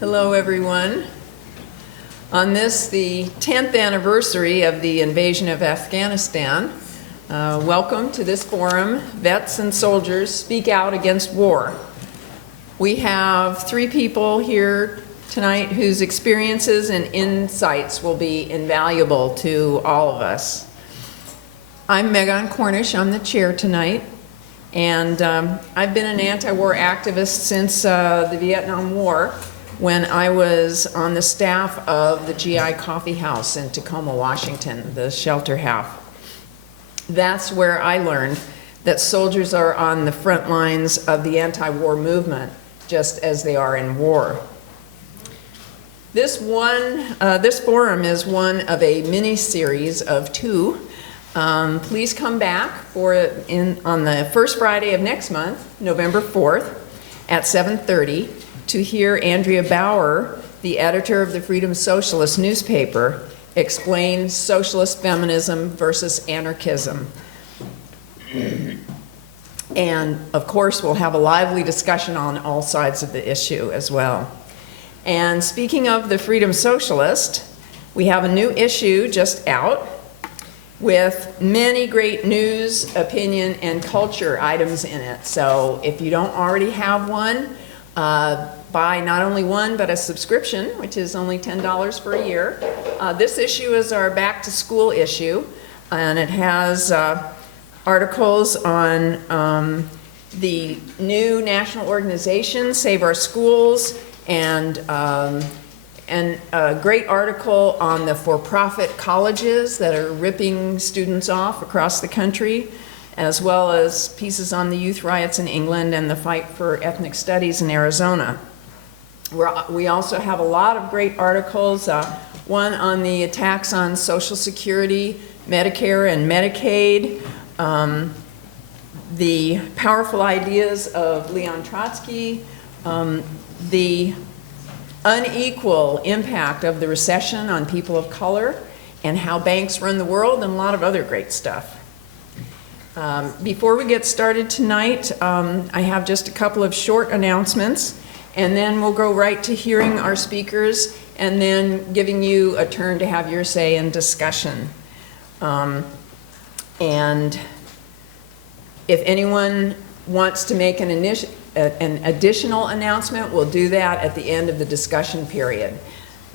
Hello, everyone. On this, the 10th anniversary of the invasion of Afghanistan, welcome to this forum, Vets and Soldiers Speak Out Against War. We have three people here tonight whose experiences and insights will be invaluable to all of us. I'm Megan Cornish, I'm the chair tonight, and I've been an anti-war activist since the Vietnam War, when I was on the staff of the GI Coffee House in Tacoma, Washington, the shelter house. That's where I learned that soldiers are on the front lines of the anti-war movement, just as they are in war. This forum is one of a mini-series of two. Please come back on the first Friday of next month, November 4th, at 7:30, to hear Andrea Bauer, the editor of the Freedom Socialist newspaper, explain socialist feminism versus anarchism. And of course, we'll have a lively discussion on all sides of the issue as well. And speaking of the Freedom Socialist, we have a new issue just out with many great news, opinion, and culture items in it. So if you don't already have one, buy not only one, but a subscription, which is only $10 for a year. This issue is our back to school issue, and it has articles on the new national organization, Save Our Schools, and a great article on the for-profit colleges that are ripping students off across the country, as well as pieces on the youth riots in England and the fight for ethnic studies in Arizona. We also have a lot of great articles, one on the attacks on Social Security, Medicare, and Medicaid, the powerful ideas of Leon Trotsky, the unequal impact of the recession on people of color, and how banks run the world, and a lot of other great stuff. Before we get started tonight, I have just a couple of short announcements, and then we'll go right to hearing our speakers and then giving you a turn to have your say in discussion. And if anyone wants to make an additional announcement, we'll do that at the end of the discussion period.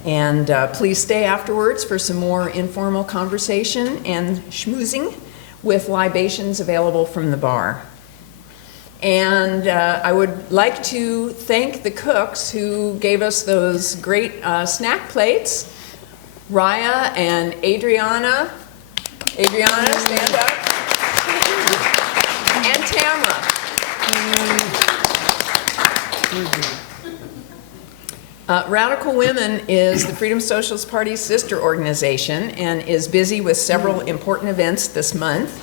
And please stay afterwards for some more informal conversation and schmoozing, with libations available from the bar. And I would like to thank the cooks who gave us those great snack plates. Raya and Adriana. Adriana, stand up. And Tamara. Radical Women is the Freedom Socialist Party's sister organization and is busy with several important events this month.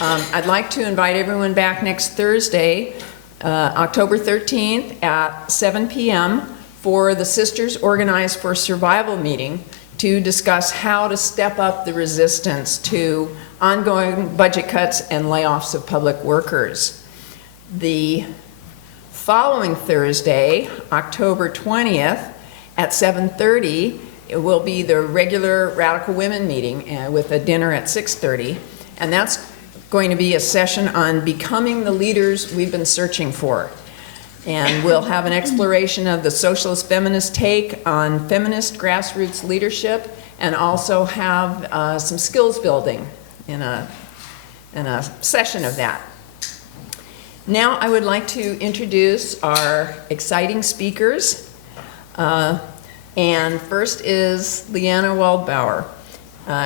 I'd like to invite everyone back next Thursday, October 13th at 7 p.m. for the Sisters Organized for Survival meeting to discuss how to step up the resistance to ongoing budget cuts and layoffs of public workers. The following Thursday, October 20th at 7:30, it will be the regular Radical Women meeting with a dinner at 6:30, and that's going to be a session on becoming the leaders we've been searching for. And we'll have an exploration of the socialist feminist take on feminist grassroots leadership, and also have some skills building in a session of that. Now I would like to introduce our exciting speakers. And first is LeAnna Waldbauer.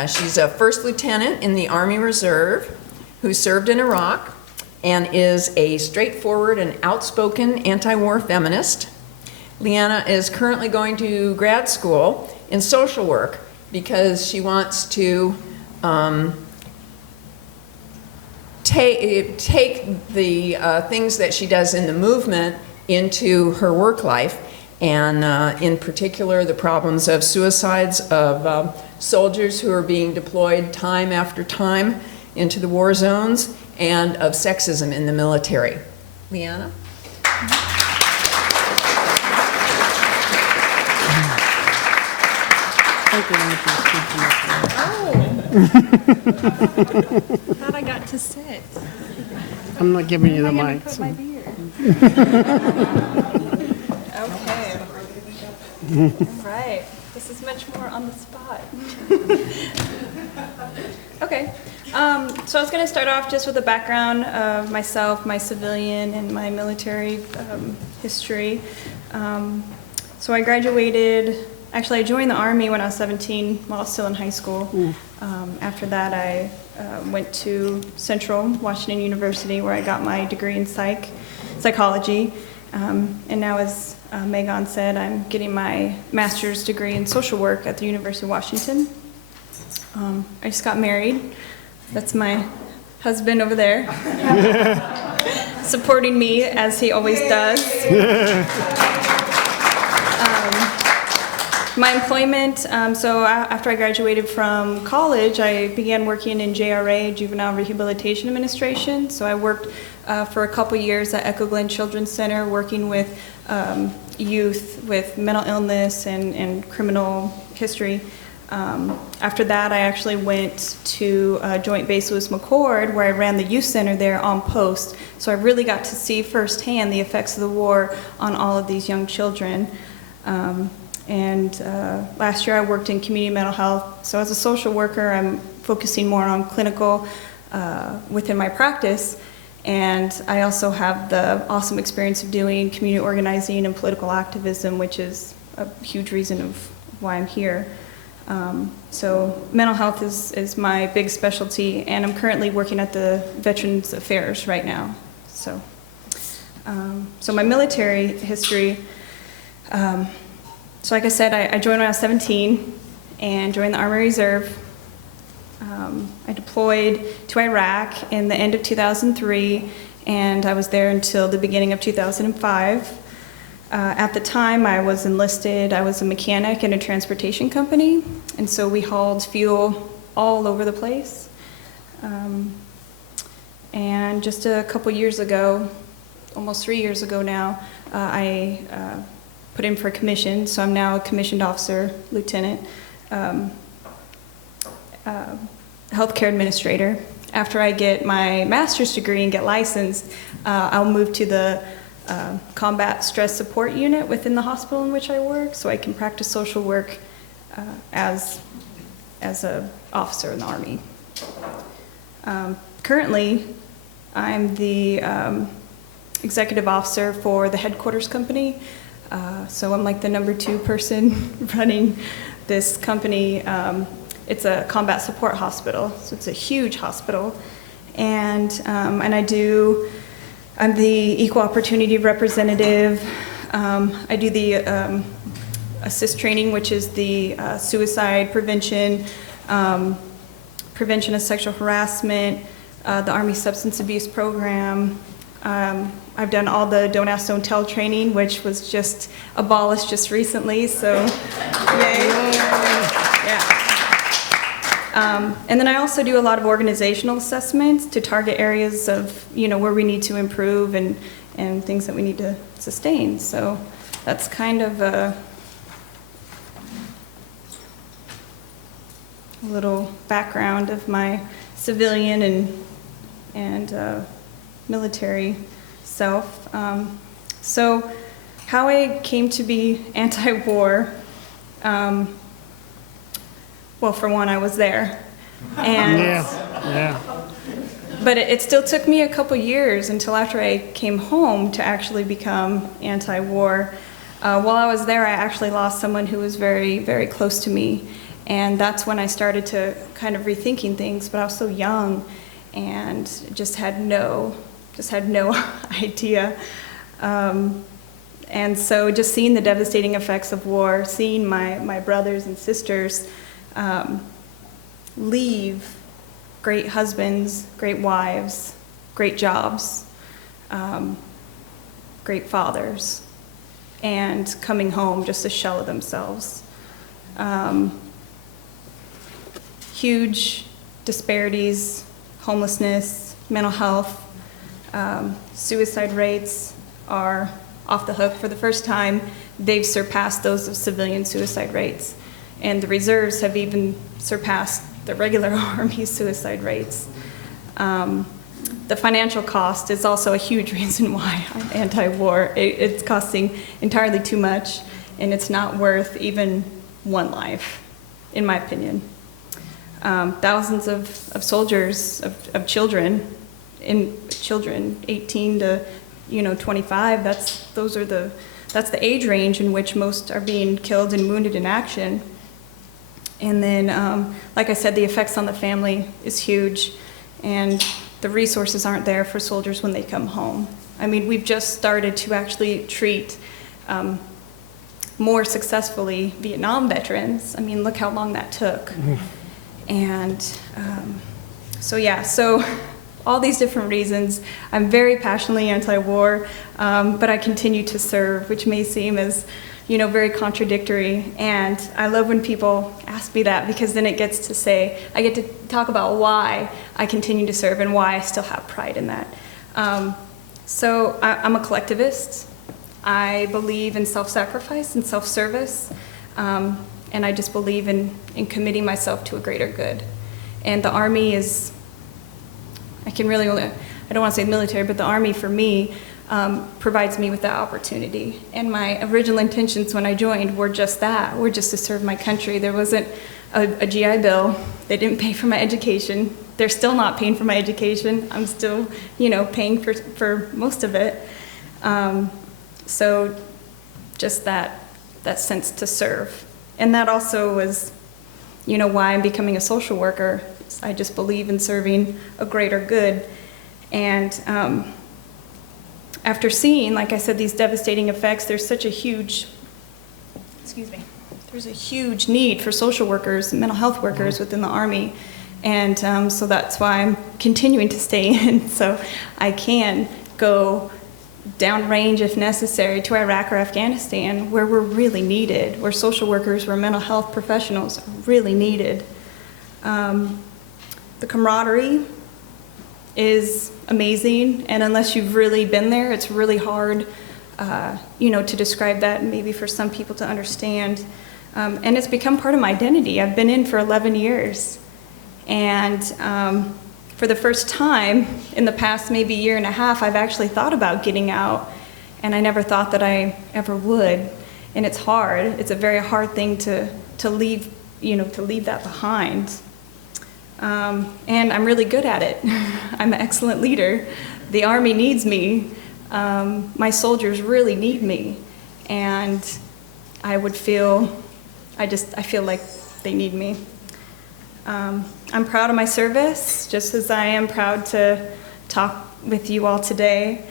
She's a first lieutenant in the Army Reserve who served in Iraq and is a straightforward and outspoken anti-war feminist. LeAnna is currently going to grad school in social work because she wants to take the things that she does in the movement into her work life, and in particular the problems of suicides of soldiers who are being deployed time after time into the war zones, and of sexism in the military. LeAnna? Thought I got to sit. I'm not giving you the Where am I mic. gonna put my beer? Okay. All right. This is much more on the spot. Okay. So I was going to start off just with a background of myself, my civilian, and my military history. So I graduated. Actually, I joined the Army when I was 17, while I was still in high school. After that, I went to Central Washington University, where I got my degree in psychology. And now, as Megan said, I'm getting my master's degree in social work at the University of Washington. I just got married. That's my husband over there, supporting me as he always does. My employment, so after I graduated from college, I began working in JRA, Juvenile Rehabilitation Administration. So I worked for a couple years at Echo Glen Children's Center, working with youth with mental illness and criminal history. After that, I actually went to Joint Base Lewis McChord, where I ran the youth center there on post. So I really got to see firsthand the effects of the war on all of these young children. Last year I worked in community mental health. So as a social worker, I'm focusing more on clinical within my practice. And I also have the awesome experience of doing community organizing and political activism, which is a huge reason of why I'm here. So mental health is my big specialty, and I'm currently working at the Veterans Affairs right now. So my military history, so like I said, I joined when I was 17 and joined the Army Reserve. I deployed to Iraq in the end of 2003, and I was there until the beginning of 2005. At the time, I was enlisted. I was a mechanic in a transportation company, and so we hauled fuel all over the place. And just a couple years ago, almost 3 years ago now, I put in for a commission, so I'm now a commissioned officer, lieutenant, healthcare administrator. After I get my master's degree and get licensed, I'll move to the combat stress support unit within the hospital in which I work, so I can practice social work as an officer in the Army. Currently, I'm the executive officer for the headquarters company, so I'm like the number 2 person running this company. It's a combat support hospital, so it's a huge hospital, and I'm the equal opportunity representative. I do the assist training, which is the suicide prevention, prevention of sexual harassment, the Army substance abuse program. I've done all the Don't Ask, Don't Tell training, which was just abolished just recently, so yay. Yeah. And then I also do a lot of organizational assessments to target areas of, where we need to improve and things that we need to sustain. So that's kind of a little background of my civilian and military self. So how I came to be anti-war, well, for one, I was there. And Yeah. But it still took me a couple years until after I came home to actually become anti-war. While I was there, I actually lost someone who was very, very close to me. And that's when I started to kind of rethinking things, but I was so young and just had no idea. And so just seeing the devastating effects of war, seeing my brothers and sisters leave great husbands, great wives, great jobs, great fathers, and coming home just a shell of themselves. Huge disparities, homelessness, mental health, suicide rates are off the hook. For the first time, they've surpassed those of civilian suicide rates. and the reserves have even surpassed the regular Army suicide rates. The financial cost is also a huge reason why I'm anti-war. It's costing entirely too much, and it's not worth even one life, in my opinion. Thousands of soldiers, of children, 18 to 25. That's the age range in which most are being killed and wounded in action. And then, like I said, the effects on the family is huge, and the resources aren't there for soldiers when they come home. I mean, we've just started to actually treat more successfully Vietnam veterans. I mean, look how long that took. And so all these different reasons. I'm very passionately anti-war, but I continue to serve, which may seem as, very contradictory. And I love when people ask me that, because then it gets to say, I get to talk about why I continue to serve and why I still have pride in that. So I'm a collectivist. I believe in self-sacrifice and self-service. And I just believe in committing myself to a greater good. And the Army is, I don't want to say military, but the Army for me provides me with that opportunity. And my original intentions when I joined were just that, were just to serve my country. There wasn't a GI Bill. They didn't pay for my education. They're still not paying for my education. I'm still, paying for most of it. So just that sense to serve. And that also was, why I'm becoming a social worker. I just believe in serving a greater good. And after seeing, like I said, these devastating effects, there's a huge need for social workers, mental health workers within the Army. And so that's why I'm continuing to stay in, so I can go downrange if necessary to Iraq or Afghanistan, where we're really needed, where social workers, where mental health professionals are really needed. The camaraderie is amazing, and unless you've really been there, it's really hard, to describe that, and maybe for some people to understand. And it's become part of my identity. I've been in for 11 years, and for the first time in the past maybe year and a half, I've actually thought about getting out, and I never thought that I ever would. And it's hard. It's a very hard thing to leave, to leave that behind. And I'm really good at it. I'm an excellent leader. The Army needs me. My soldiers really need me. And I feel like they need me. I'm proud of my service, just as I am proud to talk with you all today.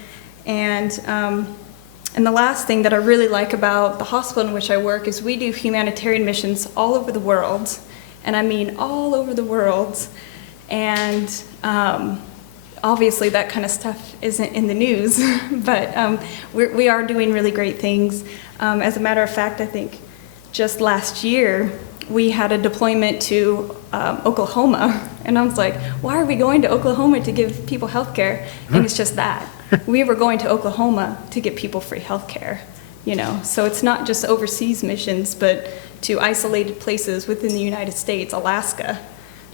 And the last thing that I really like about the hospital in which I work is we do humanitarian missions all over the world. And I mean all over the world. And obviously that kind of stuff isn't in the news, but we are doing really great things. As a matter of fact, I think just last year, we had a deployment to Oklahoma, and I was like, why are we going to Oklahoma to give people health care? And it's just that. We were going to Oklahoma to get people free health care, So it's not just overseas missions, but to isolated places within the United States, Alaska.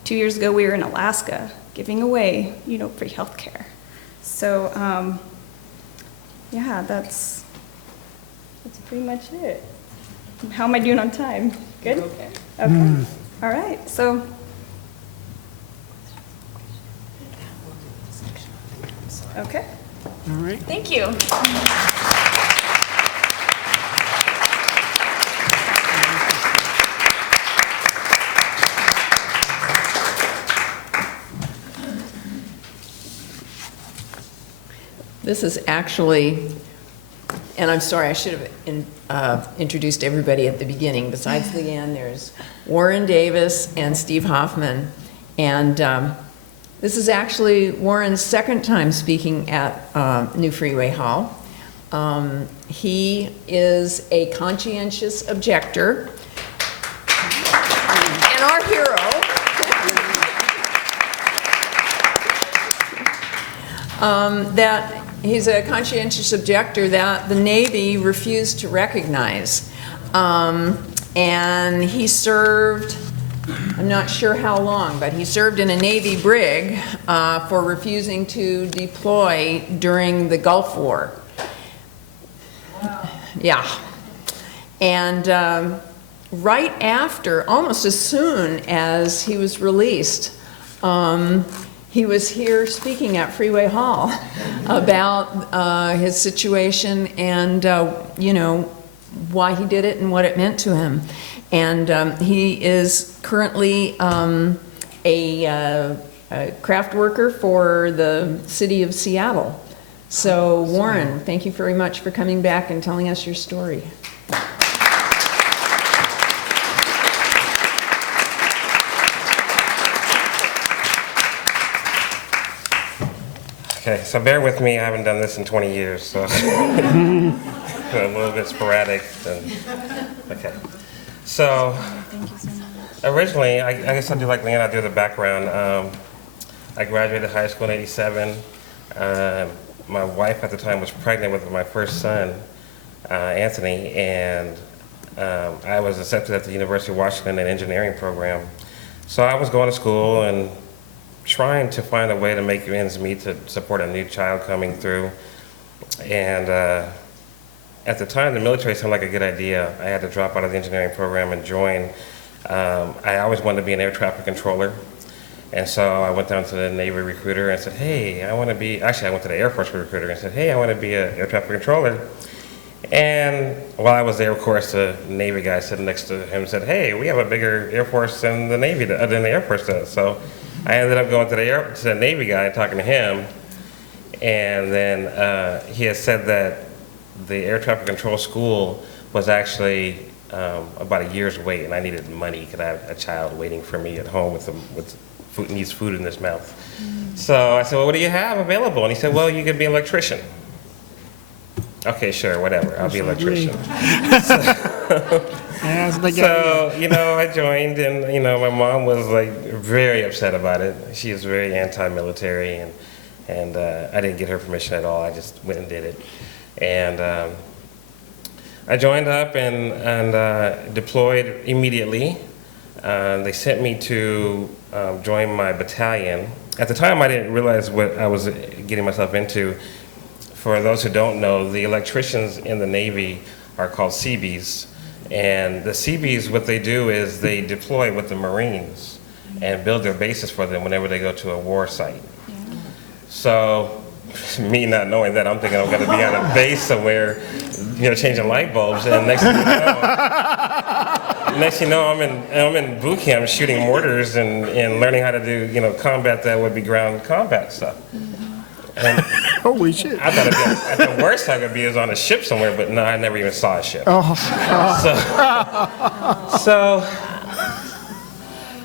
2 years ago, we were in Alaska giving away, free health care. So, yeah, that's pretty much it. How am I doing on time? Good? Okay. Okay. All right. So. Okay. All right. Thank you. This is actually, and I'm sorry, I should have introduced everybody at the beginning. Besides LeAnna, there's Warren Davis and Steve Hoffman. And this is actually Warren's second time speaking at New Freeway Hall. He is a conscientious objector and our hero. That he's a conscientious objector that the Navy refused to recognize. and he served, I'm not sure how long, but he served in a Navy brig for refusing to deploy during the Gulf War. Wow. Yeah. And right after, almost as soon as he was released, he was here speaking at Freeway Hall about his situation and, you know, why he did it and what it meant to him. And he is currently a craft worker for the city of Seattle. So Warren, thank you very much for coming back and telling us your story. Okay, so bear with me, I haven't done this in 20 years, so a little bit sporadic. Okay, so originally, I guess I'll do like LeAnna, I'll do the background. I graduated high school in '87. My wife at the time was pregnant with my first son, Anthony, and I was accepted at the University of Washington in engineering program. So I was going to school and trying to find a way to make ends meet to support a new child coming through. And at the time, the military sounded like a good idea. I had to drop out of the engineering program and join. I always wanted to be an air traffic controller. And so I went down to the Navy recruiter and said, hey, I want to be, actually I went to the Air Force recruiter and said, hey, I want to be an air traffic controller. And while I was there, of course, the Navy guy sitting next to him said, hey, we have a bigger Air Force than the Navy, than the Air Force does. So I ended up going to the Navy guy and talking to him. And then he had said that the air traffic control school was actually about a year's wait, and I needed money because I had a child waiting for me at home with food, needs food in his mouth. So I said, well, what do you have available? And he said, well, you could be an electrician. Okay, sure, whatever, I'll be an electrician. So, you know, I joined, and, you know, my mom was like very upset about it. She is very anti-military, and I didn't get her permission at all. I just went and did it. And I joined up and deployed immediately. They sent me to join my battalion. At the time, I didn't realize what I was getting myself into. For those who don't know, the electricians in the Navy are called Seabees. And the Seabees, what they do is they deploy with the Marines and build their bases for them whenever they go to a war site. Yeah. So, me not knowing that, I'm thinking I'm going to be on a base somewhere, you know, changing light bulbs. And next thing you know, I'm in boot camp shooting mortars and learning how to do, you know, combat that would be ground combat stuff. And holy shit. I thought at the worst I could be is on a ship somewhere, but no, I never even saw a ship. So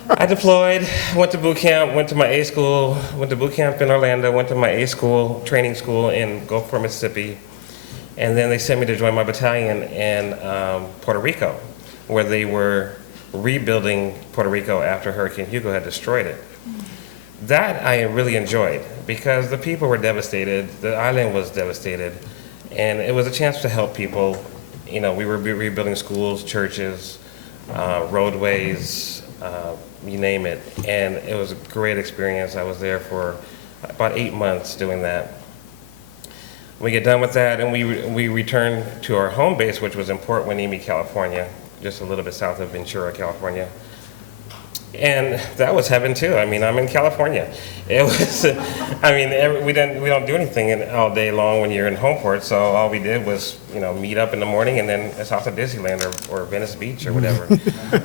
I deployed, went to boot camp, went to my A school, went to boot camp in Orlando, went to my A school, training school in Gulfport, Mississippi. And then they sent me to join my battalion in Puerto Rico, where they were rebuilding Puerto Rico after Hurricane Hugo had destroyed it. That I really enjoyed because the people were devastated, the island was devastated, and it was a chance to help people. You know, we were rebuilding schools, churches, roadways, you name it, and it was a great experience. I was there for about 8 months doing that. We get done with that, and we return to our home base, which was in Port Hueneme, California, just a little bit south of Ventura, California. And that was heaven too. I mean, I'm in California. It was, I mean, we don't do anything all day long when you're in Homeport. So all we did was, you know, meet up in the morning and then it's off to Disneyland or Venice Beach or whatever.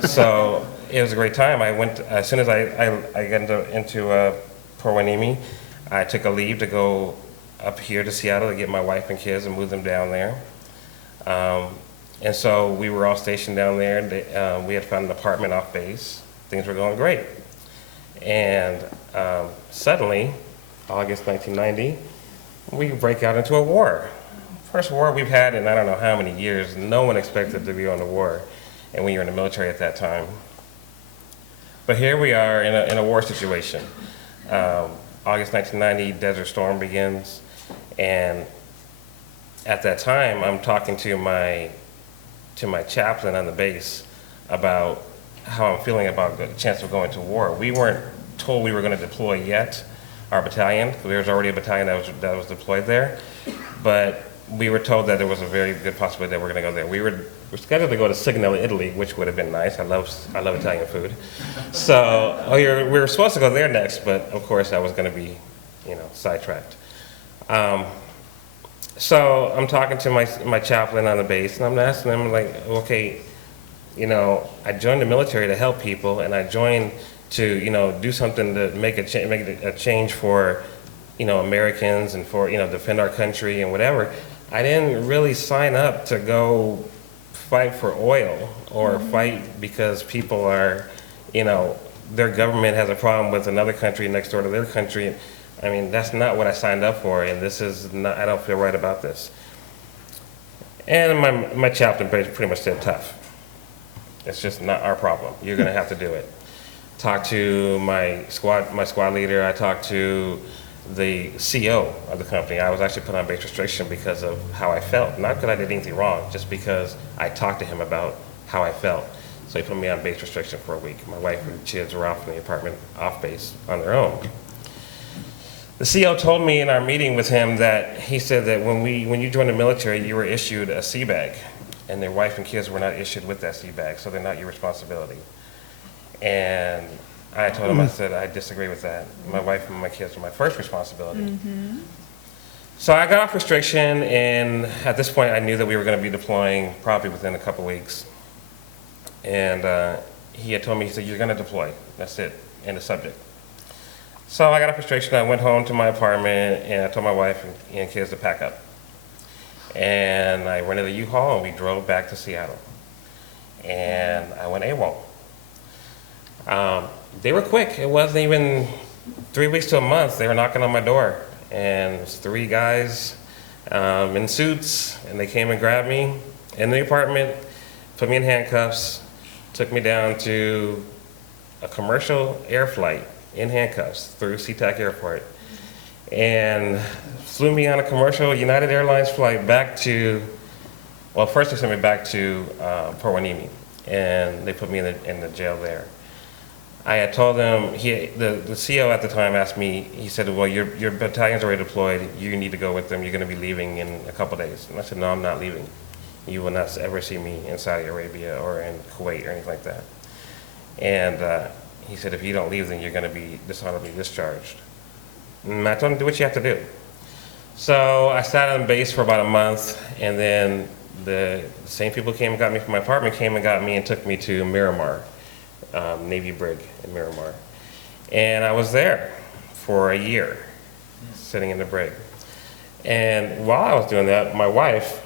So it was a great time. I went, as soon as I got into Port Hueneme, I took a leave to go up here to Seattle to get my wife and kids and move them down there. And so we were all stationed down there. We had found an apartment off base. Things were going great. And suddenly, August 1990, we break out into a war. First war we've had in I don't know how many years. No one expected to be on the war, and when you're in the military at that time. But here we are in a war situation. August 1990, Desert Storm begins, and at that time, I'm talking to my chaplain on the base about how I'm feeling about the chance of going to war. We weren't told we were going to deploy yet, our battalion. There was already a battalion that was deployed there, but we were told that there was a very good possibility that we're going to go there. We were scheduled to go to Sigonella, Italy, which would have been nice. I love Italian food. So we were supposed to go there next, but of course that was going to be, sidetracked. So I'm talking to my chaplain on the base, and I'm asking him, like, okay, I joined the military to help people, and I joined to, do something to make a change for, Americans and for, defend our country and whatever. I didn't really sign up to go fight for oil or fight because people are, their government has a problem with another country next door to their country. I mean, that's not what I signed up for, and this is not, I don't feel right about this. And my chaplain pretty much said, tough. It's just not our problem. You're gonna have to do it. Talked to my squad leader. I talked to the CO of the company. I was actually put on base restriction because of how I felt. Not because I did anything wrong, just because I talked to him about how I felt. So he put me on base restriction for a week. My wife and kids were off in the apartment, off base, on their own. The CO told me in our meeting with him that he said that when you joined the military, you were issued a sea bag, and their wife and kids were not issued with that sea bag, so they're not your responsibility. And I told him, I said, I disagree with that. My wife and my kids are my first responsibility. So I got off restriction, and at this point I knew that we were going to be deploying probably within a couple weeks. And he had told me, he said, you're going to deploy. That's it, end of subject. So I got off restriction, I went home to my apartment, and I told my wife and kids to pack up. And I rented a U-Haul, and we drove back to Seattle. And I went AWOL. They were quick. It wasn't even 3 weeks to a month. They were knocking on my door. And it was 3 guys in suits, and they came and grabbed me in the apartment, put me in handcuffs, took me down to a commercial air flight in handcuffs through SeaTac Airport, and flew me on a commercial United Airlines flight back to, well, first they sent me back to Port Hueneme, and they put me in the jail there. I had told them, the CO at the time asked me, he said, well, your battalion's already deployed, you need to go with them, you're gonna be leaving in a couple days. And I said, no, I'm not leaving. You will not ever see me in Saudi Arabia or in Kuwait or anything like that. And he said, if you don't leave, then you're gonna be dishonorably discharged. And I told him, do what you have to do. So I sat on base for about a month, and then the same people came and got me from my apartment, came and got me and took me to Miramar, Navy brig in Miramar. And I was there for a year, sitting in the brig. And while I was doing that, my wife,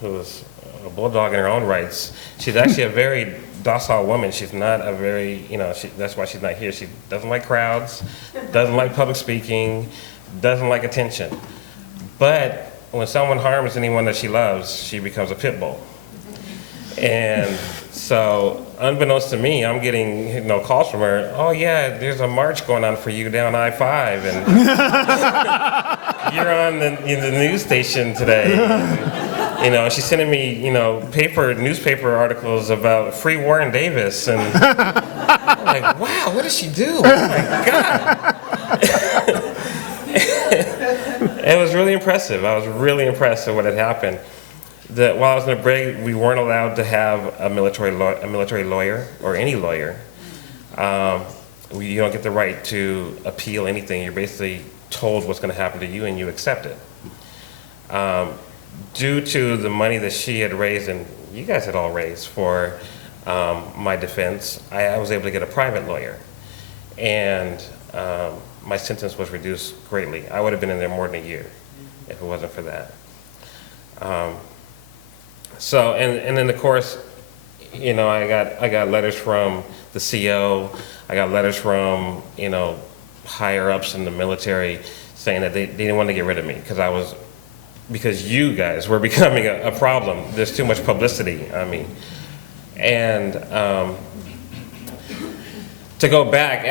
who was a bulldog in her own rights, she's actually a very docile woman. She's not a very, that's why she's not here. She doesn't like crowds, doesn't like public speaking, doesn't like attention. But when someone harms anyone that she loves, she becomes a pit bull. And so, unbeknownst to me, I'm getting calls from her. Oh yeah, there's a march going on for you down I-5, and you're on the news station today. She's sending me newspaper articles about free Warren Davis, and I'm like, wow, what did she do? Oh my God. It was really impressive. I was really impressed with what had happened. While I was in the brig, we weren't allowed to have a military lawyer or any lawyer. You don't get the right to appeal anything. You're basically told what's going to happen to you, and you accept it. Due to the money that she had raised, and you guys had all raised for my defense, I was able to get a private lawyer. And my sentence was reduced greatly. I would have been in there more than a year if it wasn't for that. So, and then of course, I got letters from the CO, I got letters from, higher ups in the military saying that they didn't want to get rid of me because you guys were becoming a problem. There's too much publicity on me. And to go back,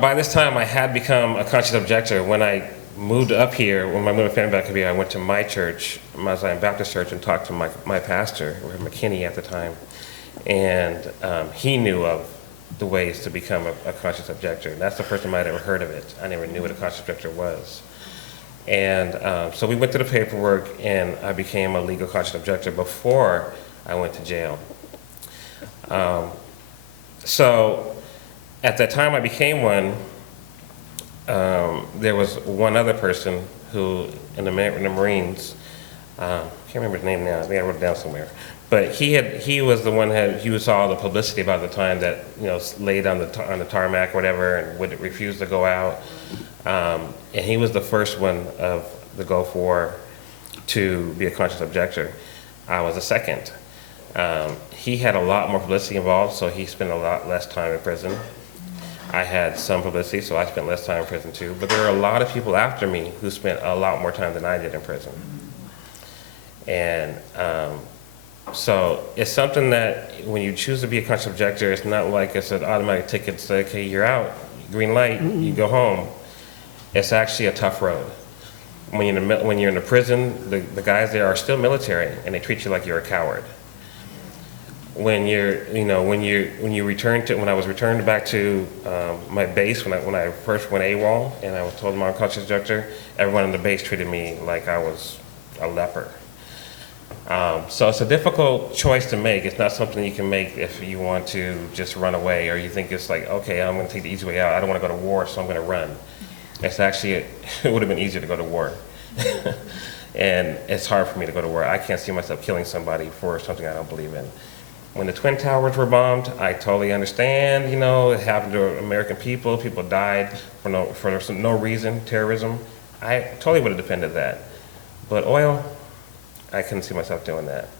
by this time I had become a conscious objector. When I moved up here, when I moved my family back up here, I went to my church, my Zion Baptist church, and talked to my pastor, Reverend McKinney at the time. And he knew of the ways to become a conscious objector. That's the first time I'd ever heard of it. I never knew what a conscious objector was. And so we went through the paperwork, and I became a legal conscious objector before I went to jail. So at that time I became one, there was one other person who, in the Marines, can't remember his name now, I think I wrote it down somewhere. But he was the one he saw all the publicity about the time that, laid on the tarmac or whatever and would refuse to go out. And he was the first one of the Gulf War to be a conscious objector. I was the second. He had a lot more publicity involved, so he spent a lot less time in prison. I had some publicity, so I spent less time in prison too. But there are a lot of people after me who spent a lot more time than I did in prison. And so it's something that when you choose to be a conscious objector, it's not like it's an automatic ticket to say, okay, you're out, green light, you go home. It's actually a tough road. When you're in the prison, the guys there are still military, and they treat you like you're a coward. When I was returned back to my base, when I first went AWOL, and I was told I'm a conscious objector, everyone on the base treated me like I was a leper. So it's a difficult choice to make. It's not something you can make if you want to just run away, or you think it's like, okay, I'm going to take the easy way out. I don't want to go to war, so I'm going to run. It's actually, it would have been easier to go to war. And it's hard for me to go to war. I can't see myself killing somebody for something I don't believe in. When the Twin Towers were bombed, I totally understand, it happened to American people. People died for no reason, terrorism. I totally would have defended that. But oil, I couldn't see myself doing that.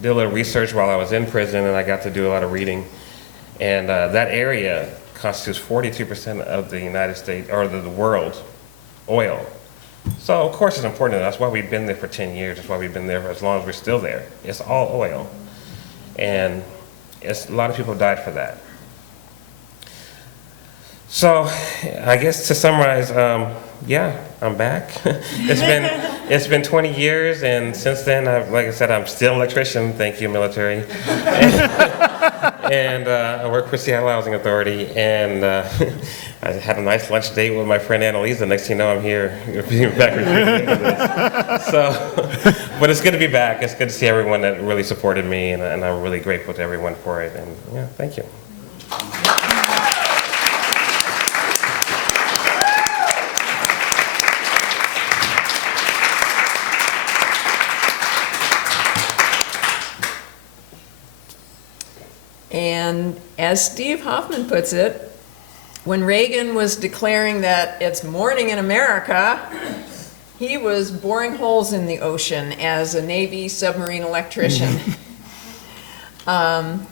Did a little research while I was in prison, and I got to do a lot of reading. And that area constitutes 42% of the United States, or the world, oil. So of course it's important. That's why we've been there for 10 years. That's why we've been there for as long as we're still there. It's all oil. And a lot of people died for that. So I guess to summarize, yeah, I'm back. It's been 20 years, and since then, like I said, I'm still an electrician. Thank you, military. And I work for Seattle Housing Authority, and I had a nice lunch date with my friend Annalisa. Next thing you know, I'm here, back repeating into this. So, but it's good to be back. It's good to see everyone that really supported me, and I'm really grateful to everyone for it. And yeah, thank you. And as Steve Hoffman puts it, when Reagan was declaring that it's morning in America, he was boring holes in the ocean as a Navy submarine electrician.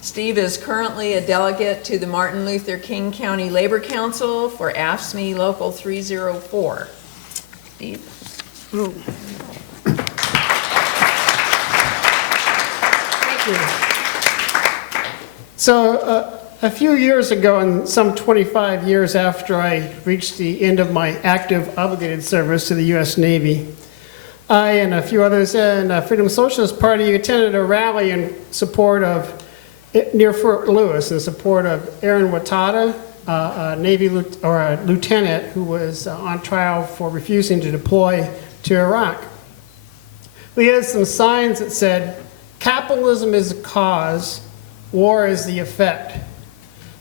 Steve is currently a delegate to the Martin Luther King County Labor Council for AFSCME Local 304. Steve? Thank you. So a few years ago, and some 25 years after I reached the end of my active obligated service to the U.S. Navy, I and a few others in the Freedom Socialist Party attended a rally in support of, near Fort Lewis, in support of Aaron Watada, a lieutenant who was on trial for refusing to deploy to Iraq. We had some signs that said, "Capitalism is the cause, war is the effect."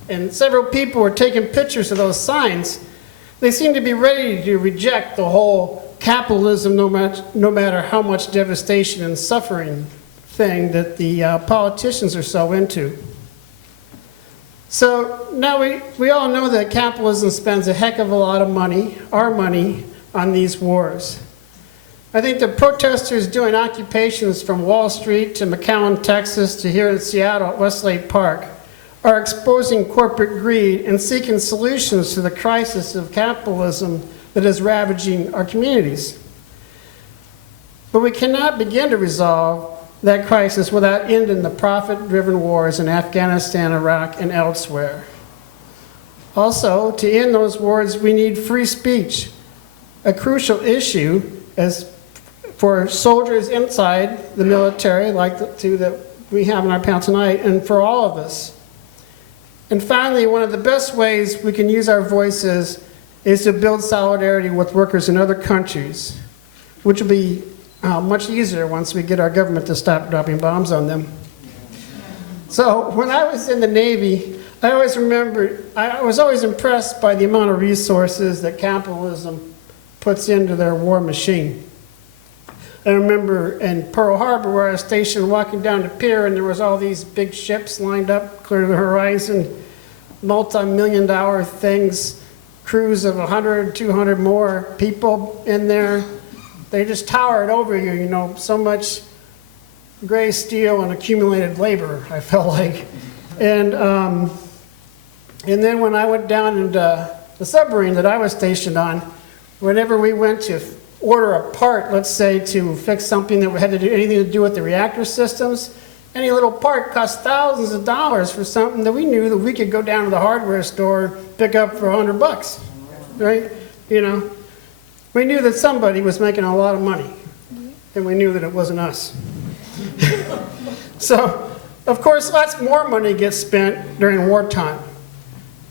And several people were taking pictures of those signs. They seemed to be ready to reject the whole capitalism, no matter how much devastation and suffering thing that the politicians are so into. So now we all know that capitalism spends a heck of a lot of money, our money, on these wars. I think the protesters doing occupations from Wall Street to McAllen, Texas, to here in Seattle at Westlake Park are exposing corporate greed and seeking solutions to the crisis of capitalism that is ravaging our communities. But we cannot begin to resolve that crisis without ending the profit-driven wars in Afghanistan, Iraq, and elsewhere. Also, to end those wars, we need free speech, a crucial issue as for soldiers inside the military, like to the we have in our panel tonight, and for all of us. And finally, one of the best ways we can use our voices is to build solidarity with workers in other countries, which will be much easier once we get our government to stop dropping bombs on them. So when I was in the Navy, I always remember, I was always impressed by the amount of resources that capitalism puts into their war machine. I remember in Pearl Harbor where I was stationed walking down the pier and there was all these big ships lined up clear to the horizon, multi-million-dollar things, crews of 100, 200 more people in there. They just towered over you, you know, so much gray steel and accumulated labor, I felt like. And then when I went down into the submarine that I was stationed on, whenever we went to order a part, let's say to fix something that had to do anything to do with the reactor systems, any little part cost thousands of dollars for something that we knew that we could go down to the hardware store, pick up for $100, right? You know, we knew that somebody was making a lot of money, and we knew that it wasn't us. So, of course, lots more money gets spent during wartime.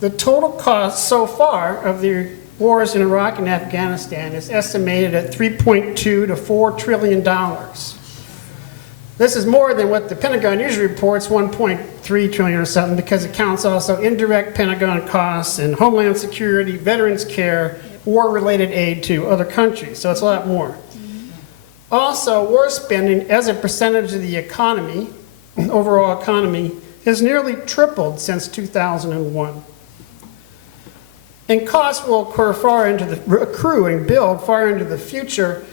The total cost so far of the wars in Iraq and Afghanistan is estimated at $3.2 to $4 trillion. This is more than what the Pentagon usually reports, 1.3 trillion or something, because it counts also indirect Pentagon costs and homeland security, veterans care, war-related aid to other countries. So it's a lot more. Also, war spending as a percentage of the economy, overall economy, has nearly tripled since 2001. And costs will accrue and build far into the future.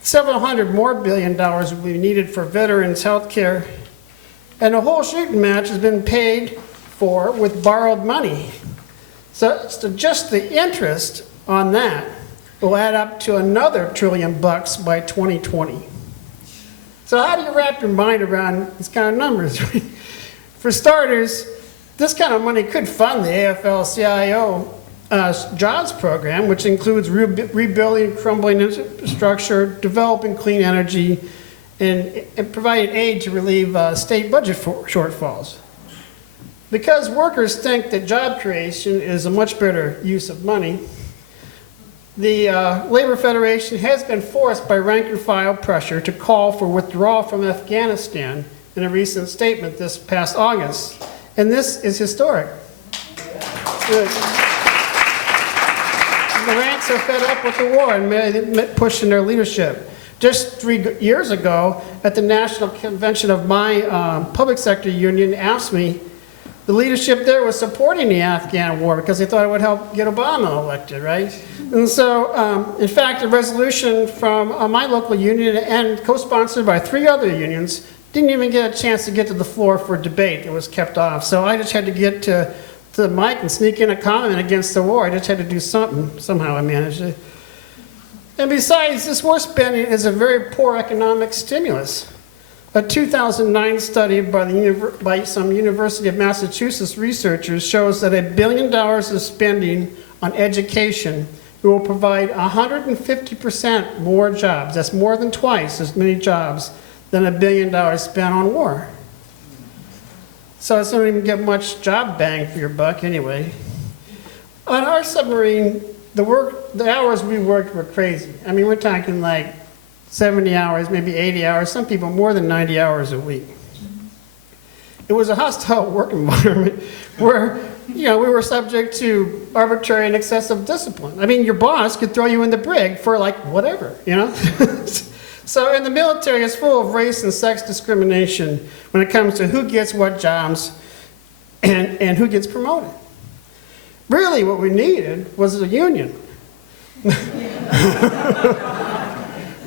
Several hundred more $billion will be needed for veterans' health care. And the whole shooting match has been paid for with borrowed money. So just the interest on that will add up to another $1 trillion by 2020. So how do you wrap your mind around these kind of numbers? For starters, this kind of money could fund the AFL-CIO jobs program, which includes rebuilding crumbling infrastructure, developing clean energy, and providing aid to relieve state budget shortfalls. Because workers think that job creation is a much better use of money, the Labor Federation has been forced by rank-and-file pressure to call for withdrawal from Afghanistan in a recent statement this past August. And this is historic. The ranks are fed up with the war and pushing their leadership. Just 3 years ago, at the National Convention of my public sector union, asked me, the leadership there was supporting the Afghan war because they thought it would help get Obama elected, right? And so, in fact, a resolution from my local union and co-sponsored by 3 other unions didn't even get a chance to get to the floor for debate. It was kept off. So I just had to get to the mic and sneak in a comment against the war. I just had to do something. Somehow I managed it. And besides, this war spending is a very poor economic stimulus. A 2009 study by some University of Massachusetts researchers shows that $1 billion of spending on education will provide 150% more jobs. That's more than twice as many jobs than $1 billion spent on war. So it's not even get much job bang for your buck anyway. On our submarine, the hours we worked were crazy. I mean, we're talking like 70 hours, maybe 80 hours, some people more than 90 hours a week. It was a hostile work environment where, you know, we were subject to arbitrary and excessive discipline. I mean, your boss could throw you in the brig for like whatever, you know? So in the military, it's full of race and sex discrimination when it comes to who gets what jobs and who gets promoted. Really, what we needed was a union.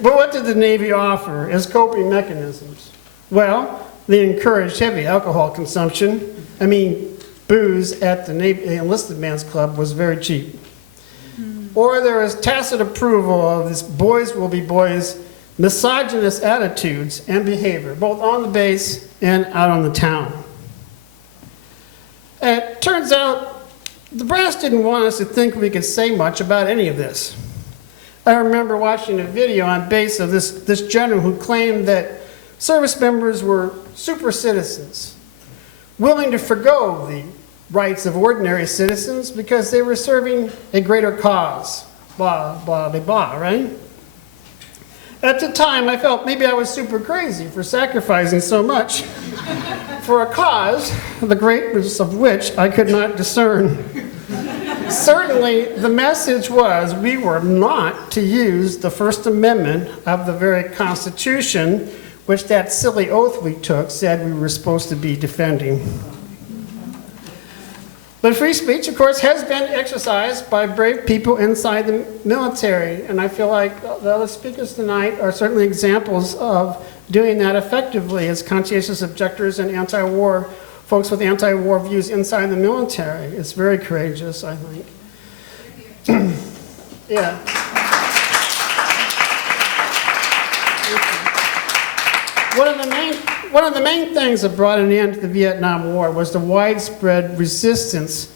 But what did the Navy offer as coping mechanisms? Well, they encouraged heavy alcohol consumption. I mean, booze at the Navy enlisted man's club was very cheap. Or there was tacit approval of this boys will be boys, misogynist attitudes and behavior, both on the base and out on the town. And it turns out the brass didn't want us to think we could say much about any of this. I remember watching a video on base of this general who claimed that Service members were super citizens, willing to forgo the rights of ordinary citizens because they were serving a greater cause. Blah, blah, blah, blah, right? At the time, I felt maybe I was super crazy for sacrificing so much for a cause, the greatness of which I could not discern. Certainly, the message was we were not to use the First Amendment of the very Constitution, which that silly oath we took said we were supposed to be defending. But free speech, of course, has been exercised by brave people inside the military, and I feel like the other speakers tonight are certainly examples of doing that effectively as conscientious objectors and anti-war folks with anti-war views inside the military. It's very courageous, I think. Yeah. One of the main things that brought an end to the Vietnam War was the widespread resistance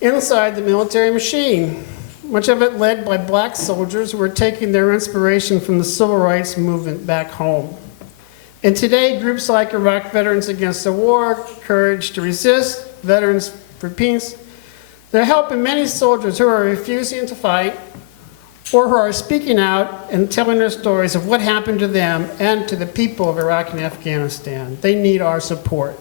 inside the military machine, much of it led by black soldiers who were taking their inspiration from the civil rights movement back home. And today, groups like Iraq Veterans Against the War, Courage to Resist, Veterans for Peace, they're helping many soldiers who are refusing to fight or who are speaking out and telling their stories of what happened to them and to the people of Iraq and Afghanistan. They need our support.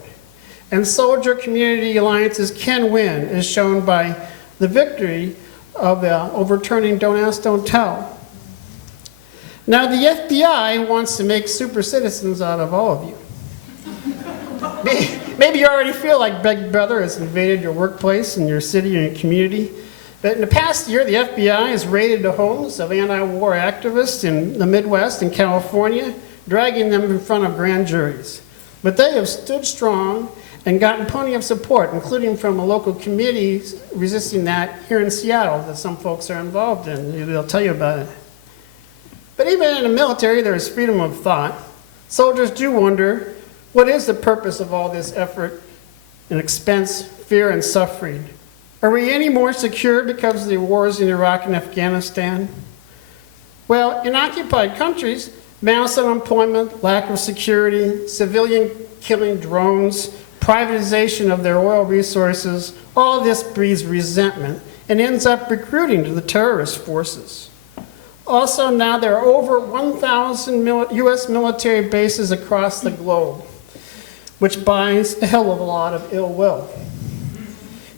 And soldier community alliances can win, as shown by the victory of overturning Don't Ask, Don't Tell. Now, the FBI wants to make super citizens out of all of you. Maybe you already feel like Big Brother has invaded your workplace and your city and your community. But in the past year, the FBI has raided the homes of anti-war activists in the Midwest and California, dragging them in front of grand juries. But they have stood strong and gotten plenty of support, including from a local committee resisting that here in Seattle that some folks are involved in. They'll tell you about it. But even in the military, there is freedom of thought. Soldiers do wonder, what is the purpose of all this effort and expense, fear, and suffering? Are we any more secure because of the wars in Iraq and Afghanistan? Well, in occupied countries, mass unemployment, lack of security, civilian killing drones, privatization of their oil resources, all this breeds resentment and ends up recruiting to the terrorist forces. Also, now there are over 1,000 U.S. military bases across the globe, which buys a hell of a lot of ill will.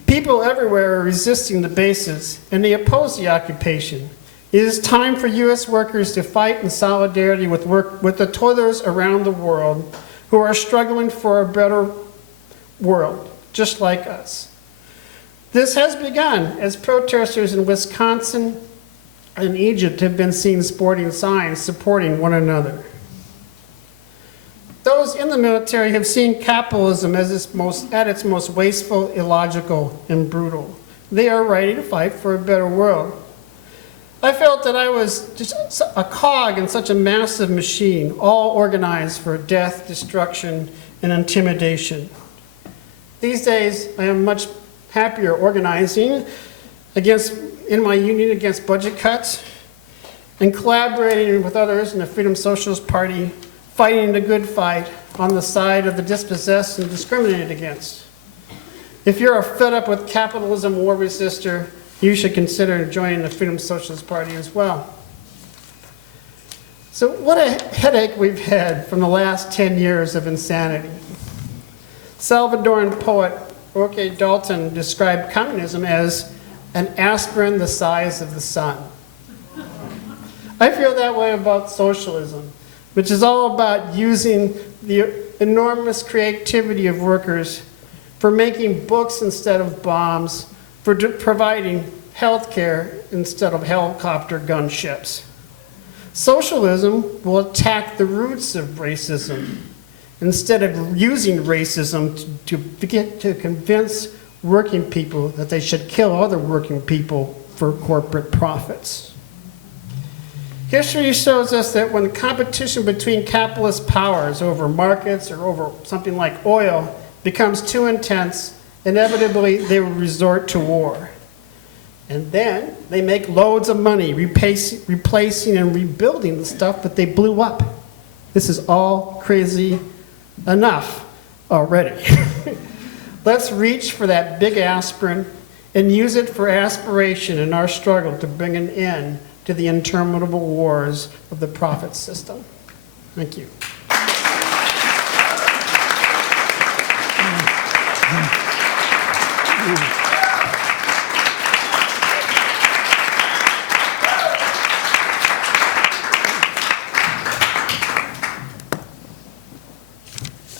People everywhere are resisting the bases, and they oppose the occupation. It is time for U.S. workers to fight in solidarity with the toilers around the world who are struggling for a better world, just like us. This has begun as protesters in Wisconsin and Egypt have been seen sporting signs supporting one another. Those in the military have seen capitalism at its most wasteful, illogical, and brutal. They are ready to fight for a better world. I felt that I was just a cog in such a massive machine, all organized for death, destruction, and intimidation. These days, I am much happier organizing in my union against budget cuts and collaborating with others in the Freedom Socialist Party, fighting the good fight on the side of the dispossessed and discriminated against. If you're fed up with capitalism war resister, you should consider joining the Freedom Socialist Party as well. So what a headache we've had from the last 10 years of insanity. Salvadoran poet Roque Dalton described communism as an aspirin the size of the sun. I feel that way about socialism, which is all about using the enormous creativity of workers for making books instead of bombs, for providing health care instead of helicopter gunships. Socialism will attack the roots of racism instead of using racism to convince working people that they should kill other working people for corporate profits. History shows us that when competition between capitalist powers over markets or over something like oil becomes too intense, inevitably they will resort to war. And then they make loads of money replacing and rebuilding the stuff that they blew up. This is all crazy enough already. Let's reach for that big aspirin and use it for aspiration in our struggle to bring an end to the interminable wars of the profit system. Thank you.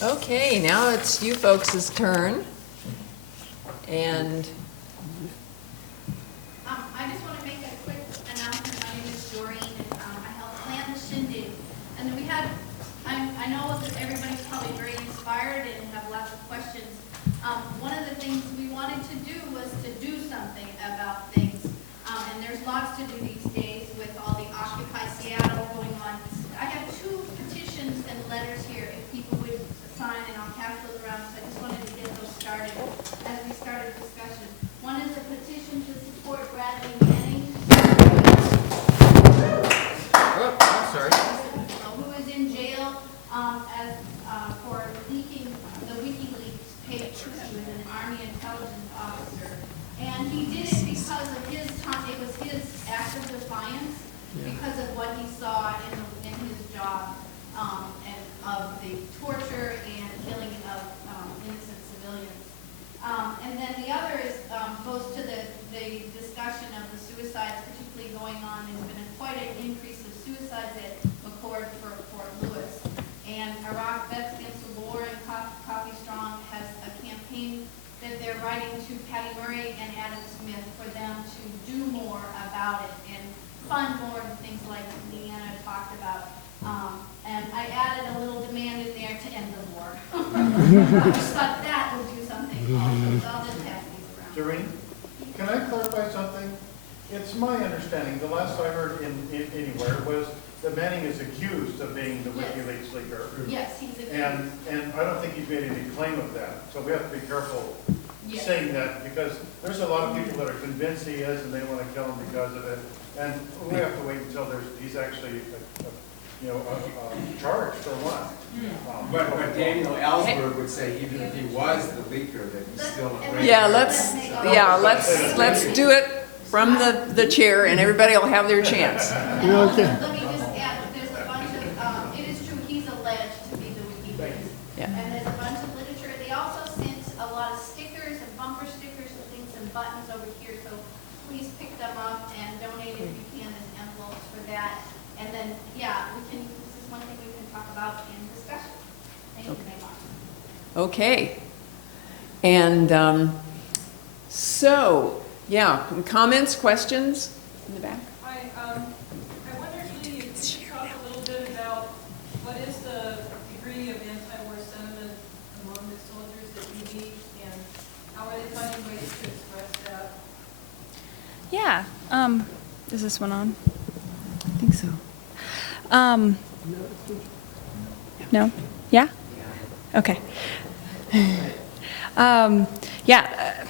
Okay, now it's you folks' turn. And I just want to make a quick announcement. My name is Doreen, and I helped plan the shindig. And we had, I know that everybody's probably very inspired and have lots of questions. One of the things we wanted to do was to do something about things. And there's lots to do these days with all the Occupy Seattle going on. I have 2 petitions and letters here if people would sign, and I'll pass those around. So I just wanted to get those started as we started discussion. One is a petition to support Bradley Manning, who is in jail for leaking the WikiLeaks page. He was an Army intelligence officer, and he did it because of his time. It was his act of defiance because of what he saw in his job, and of the torture and killing of innocent civilians. And then the other is goes to the discussion of the suicides, particularly going on. There's been quite an increase of suicides at McCord for Fort Lewis. And Iraq Vets Against the War and Coffee Strong has a campaign that they're writing to Patty Murray and Adam Smith for them to do more about it and fund more of the things like LeAnna talked about. And I added a little demand in there to end the war. I just thought that would do something also, so I'll just pass these around. Doreen, can I clarify something? It's my understanding, the last I heard anywhere was that Manning is accused of being the Yes. WikiLeaks leaker. Yes, he's a And I don't think he's made any claim of that. So we have to be careful Yes. saying that, because there's a lot of people that are convinced he is and they want to kill him because of it. And we have to wait until he's actually charged for one. But Daniel Ellsberg would say even if he was the leaker, that he's still a regular. yeah, let's do it from the chair, and everybody will have their chance. Okay. Let me just add, there's a bunch of, it is true, he's alleged to be the WikiLeaks. Yeah. And there's a bunch of literature. They also sent a lot of stickers and bumper stickers and things and buttons over here, so please pick them up and donate if you can as envelopes for that. And then, yeah, this is one thing we can talk about in discussion. Thank you very much. Okay. And so, yeah, comments, questions in the back? Hi, I wondered if you could talk a little bit about what is the degree of anti-war sentiment among the soldiers that you meet, and how are they finding ways to express that? Yeah. Is this one on? I think so. No? Yeah? Okay. Yeah.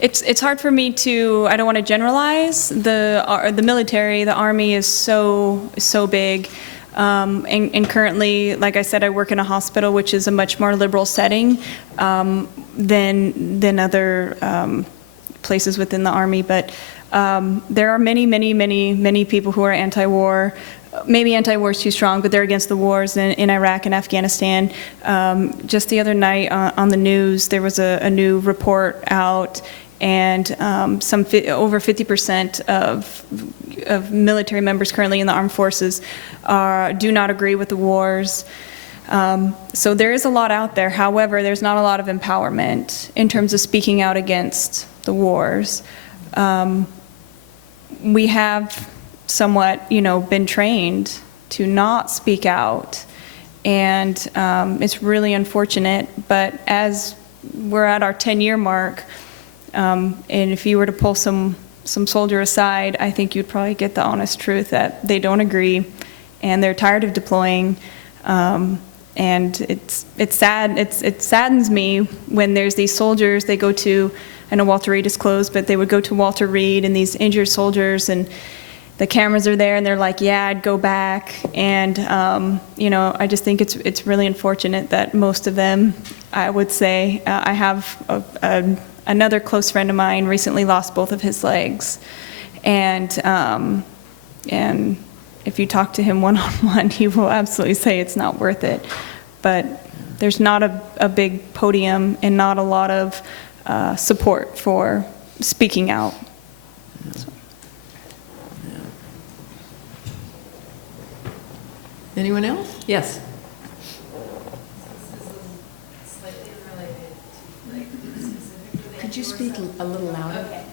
It's hard for me to, I don't want to generalize. The military, the Army is so big. And currently, like I said, I work in a hospital, which is a much more liberal setting than other places within the Army. But there are many people who are anti-war. Maybe anti-war is too strong, but they're against the wars in Iraq and Afghanistan. Just the other night on the news, there was a new report out, and over 50% of military members currently in the armed forces do not agree with the wars. So there is a lot out there. However, there's not a lot of empowerment in terms of speaking out against the wars. We have somewhat, been trained to not speak out, and it's really unfortunate. But as we're at our 10-year mark, and if you were to pull some soldier aside, I think you'd probably get the honest truth that they don't agree, and they're tired of deploying. And it's sad. It saddens me when there's these soldiers. They go to, I know Walter Reed is closed, but they would go to Walter Reed and these injured soldiers, and the cameras are there and they're like, yeah, I'd go back. And, you know, I just think it's really unfortunate that most of them, I would say, I have another close friend of mine recently lost both of his legs. And if you talk to him one-on-one, he will absolutely say it's not worth it. But there's not a big podium and not a lot of support for speaking out. So. Anyone else? Yes. This is slightly unrelated to, like, specifically. Could you speak a little louder? Okay.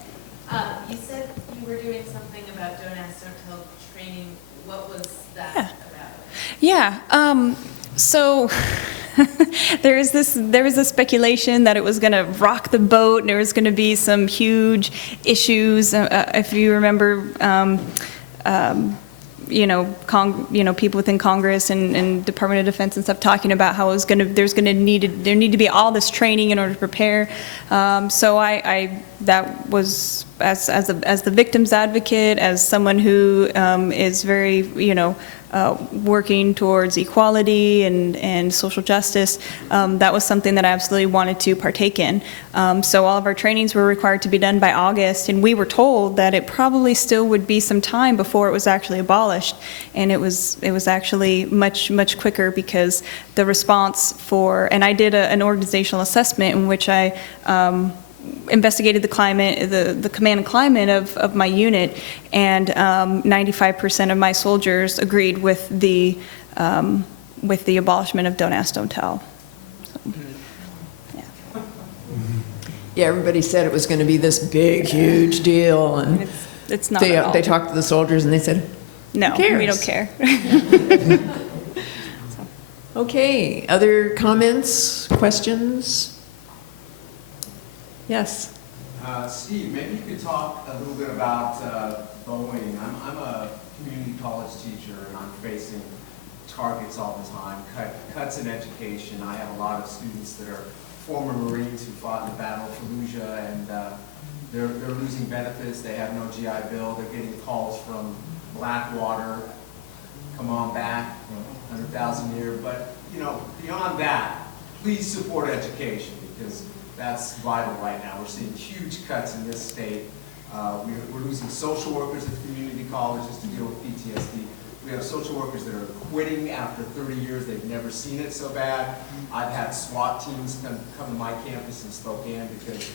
You said you were doing something about Don't Ask, Don't Tell training. What was that about? Yeah. So there was this speculation that it was going to rock the boat and there was going to be some huge issues. If you remember, people within Congress and Department of Defense and stuff talking about how there need to be all this training in order to prepare. So that was as the victim's advocate, as someone who is very working towards equality and social justice. That was something that I absolutely wanted to partake in. So all of our trainings were required to be done by August, and we were told that it probably still would be some time before it was actually abolished. And it was actually much quicker, because the response and I did an organizational assessment in which I investigated the climate, the command and climate of my unit, and 95% of my soldiers agreed with the abolishment of Don't Ask, Don't Tell. So, yeah. Yeah, everybody said it was going to be this big, huge deal, and it's not at all. They talked to the soldiers and they said, no, "Who cares?" we don't care. Okay, other comments, questions? Yes. Steve, maybe you could talk a little bit about Boeing. I'm a community college teacher, and I'm facing targets all the time, cuts in education. I have a lot of students that are former Marines who fought in the Battle of Fallujah, and they're losing benefits. They have no GI Bill. They're getting calls from Blackwater, come on back, 100,000 a year. But, beyond that, please support education, because that's vital right now. We're seeing huge cuts in this state. We're losing social workers at community colleges to deal with PTSD. We have social workers that are quitting after 30 years. They've never seen it so bad. I've had SWAT teams come to my campus in Spokane because,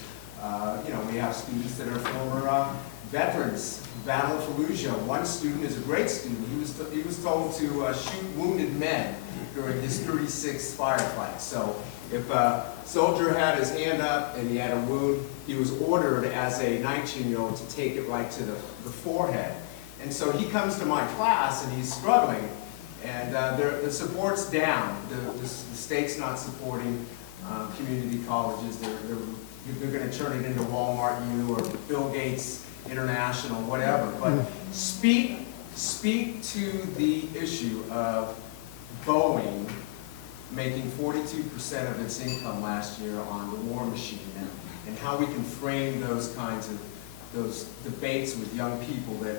we have students that are former veterans. Battle of Fallujah. One student is a great student. He was told to shoot wounded men during his 36th firefight. So if a soldier had his hand up and he had a wound, he was ordered as a 19-year-old to take it right to the forehead. And so he comes to my class and he's struggling, and the support's down. The state's not supporting community colleges. They're going to turn it into Walmart U or Bill Gates International, whatever. But speak to the issue of Boeing making 42% of its income last year on the war machine, and how we can frame those kinds of debates with young people that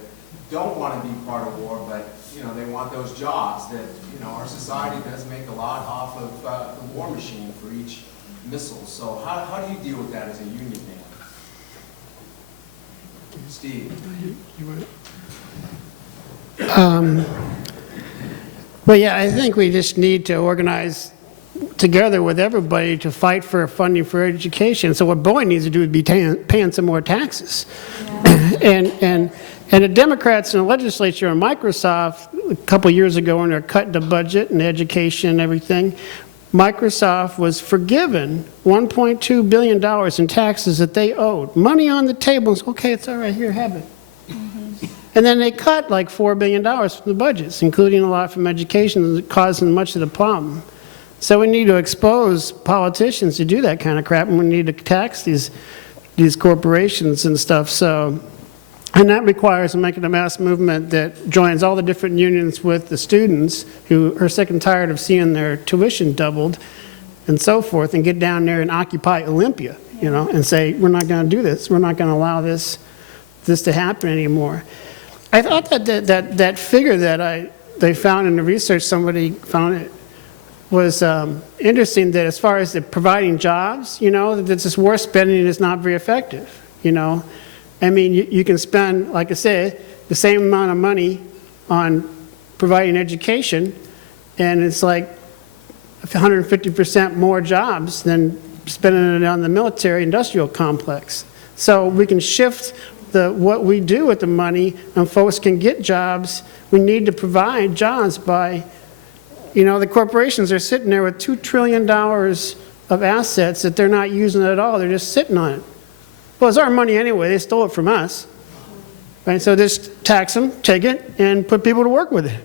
don't want to be part of war, but they want those jobs that our society does make a lot off of the war machine for each missile. So how do you deal with that as a union man? Steve. Well, yeah, I think we just need to organize together with everybody to fight for funding for education. So what Boeing needs to do is be paying some more taxes. Yeah. And the Democrats in the legislature and Microsoft, a couple years ago, when they're cutting the budget and education and everything, Microsoft was forgiven $1.2 billion in taxes that they owed. Money on the table. Okay, it's all right, here, have it. And then they cut like $4 billion from the budgets, including a lot from education, causing much of the problem. So we need to expose politicians to do that kind of crap, and we need to tax these corporations and stuff. So, and that requires making a mass movement that joins all the different unions with the students who are sick and tired of seeing their tuition doubled and so forth, and get down there and occupy Olympia, and say, we're not going to do this. We're not going to allow this to happen anymore. I thought that figure that they found in the research, somebody found it, was interesting, that as far as the providing jobs, that this war spending is not very effective, I mean, you can spend, like I said, the same amount of money on providing education, and it's like 150% more jobs than spending it on the military industrial complex. So we can shift what we do with the money, and folks can get jobs. We need to provide jobs by, the corporations are sitting there with $2 trillion of assets that they're not using at all. They're just sitting on it. Well, it's our money anyway. They stole it from us. Right? So just tax them, take it, and put people to work with it.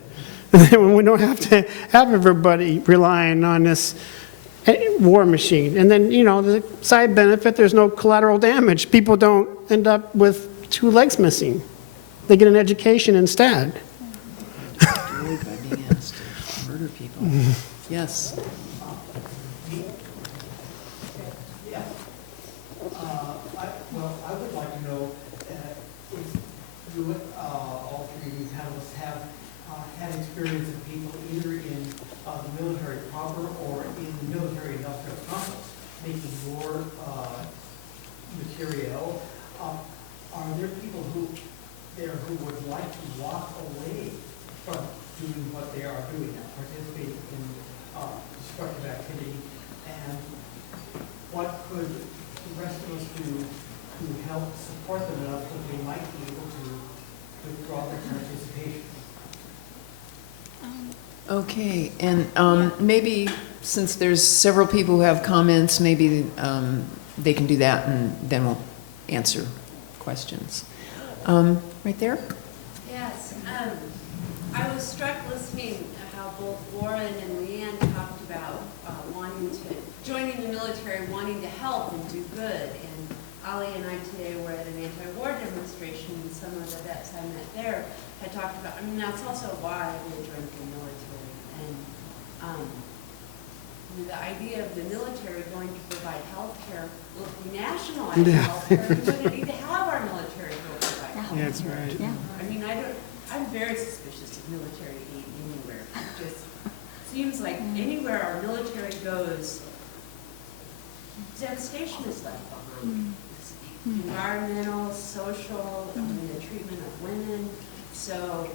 And then we don't have to have everybody relying on this war machine. And then, the side benefit, there's no collateral damage. People don't end up with 2 legs missing. They get an education instead. Destroyed by being asked to murder people. Yes. I would like to know if you, all 3 of you panelists, have had experience of people either in the military proper or in the military industrial complex making war material. Are there people who would like to walk away from doing what they are doing now, participate in destructive activity, and what could the rest of us do to help support them enough that they might be able to withdraw their participation? Okay, and maybe since there's several people who have comments, maybe they can do that, and then we'll answer questions. Right there? Yes, I was struck listening to how both Warren and LeAnna talked about joining the military, wanting to help and do good. And Ali and I today were at an anti-war demonstration, and some of the vets I met there had talked about, that's also why they joined the military. And the idea of the military going to provide health care, well, if we nationalize health care, we wouldn't need to have our military go provide health care. That's right. Yeah. I'm very suspicious of military aid anywhere. It just seems like anywhere our military goes, devastation is left behind. It's environmental, social, the treatment of women. So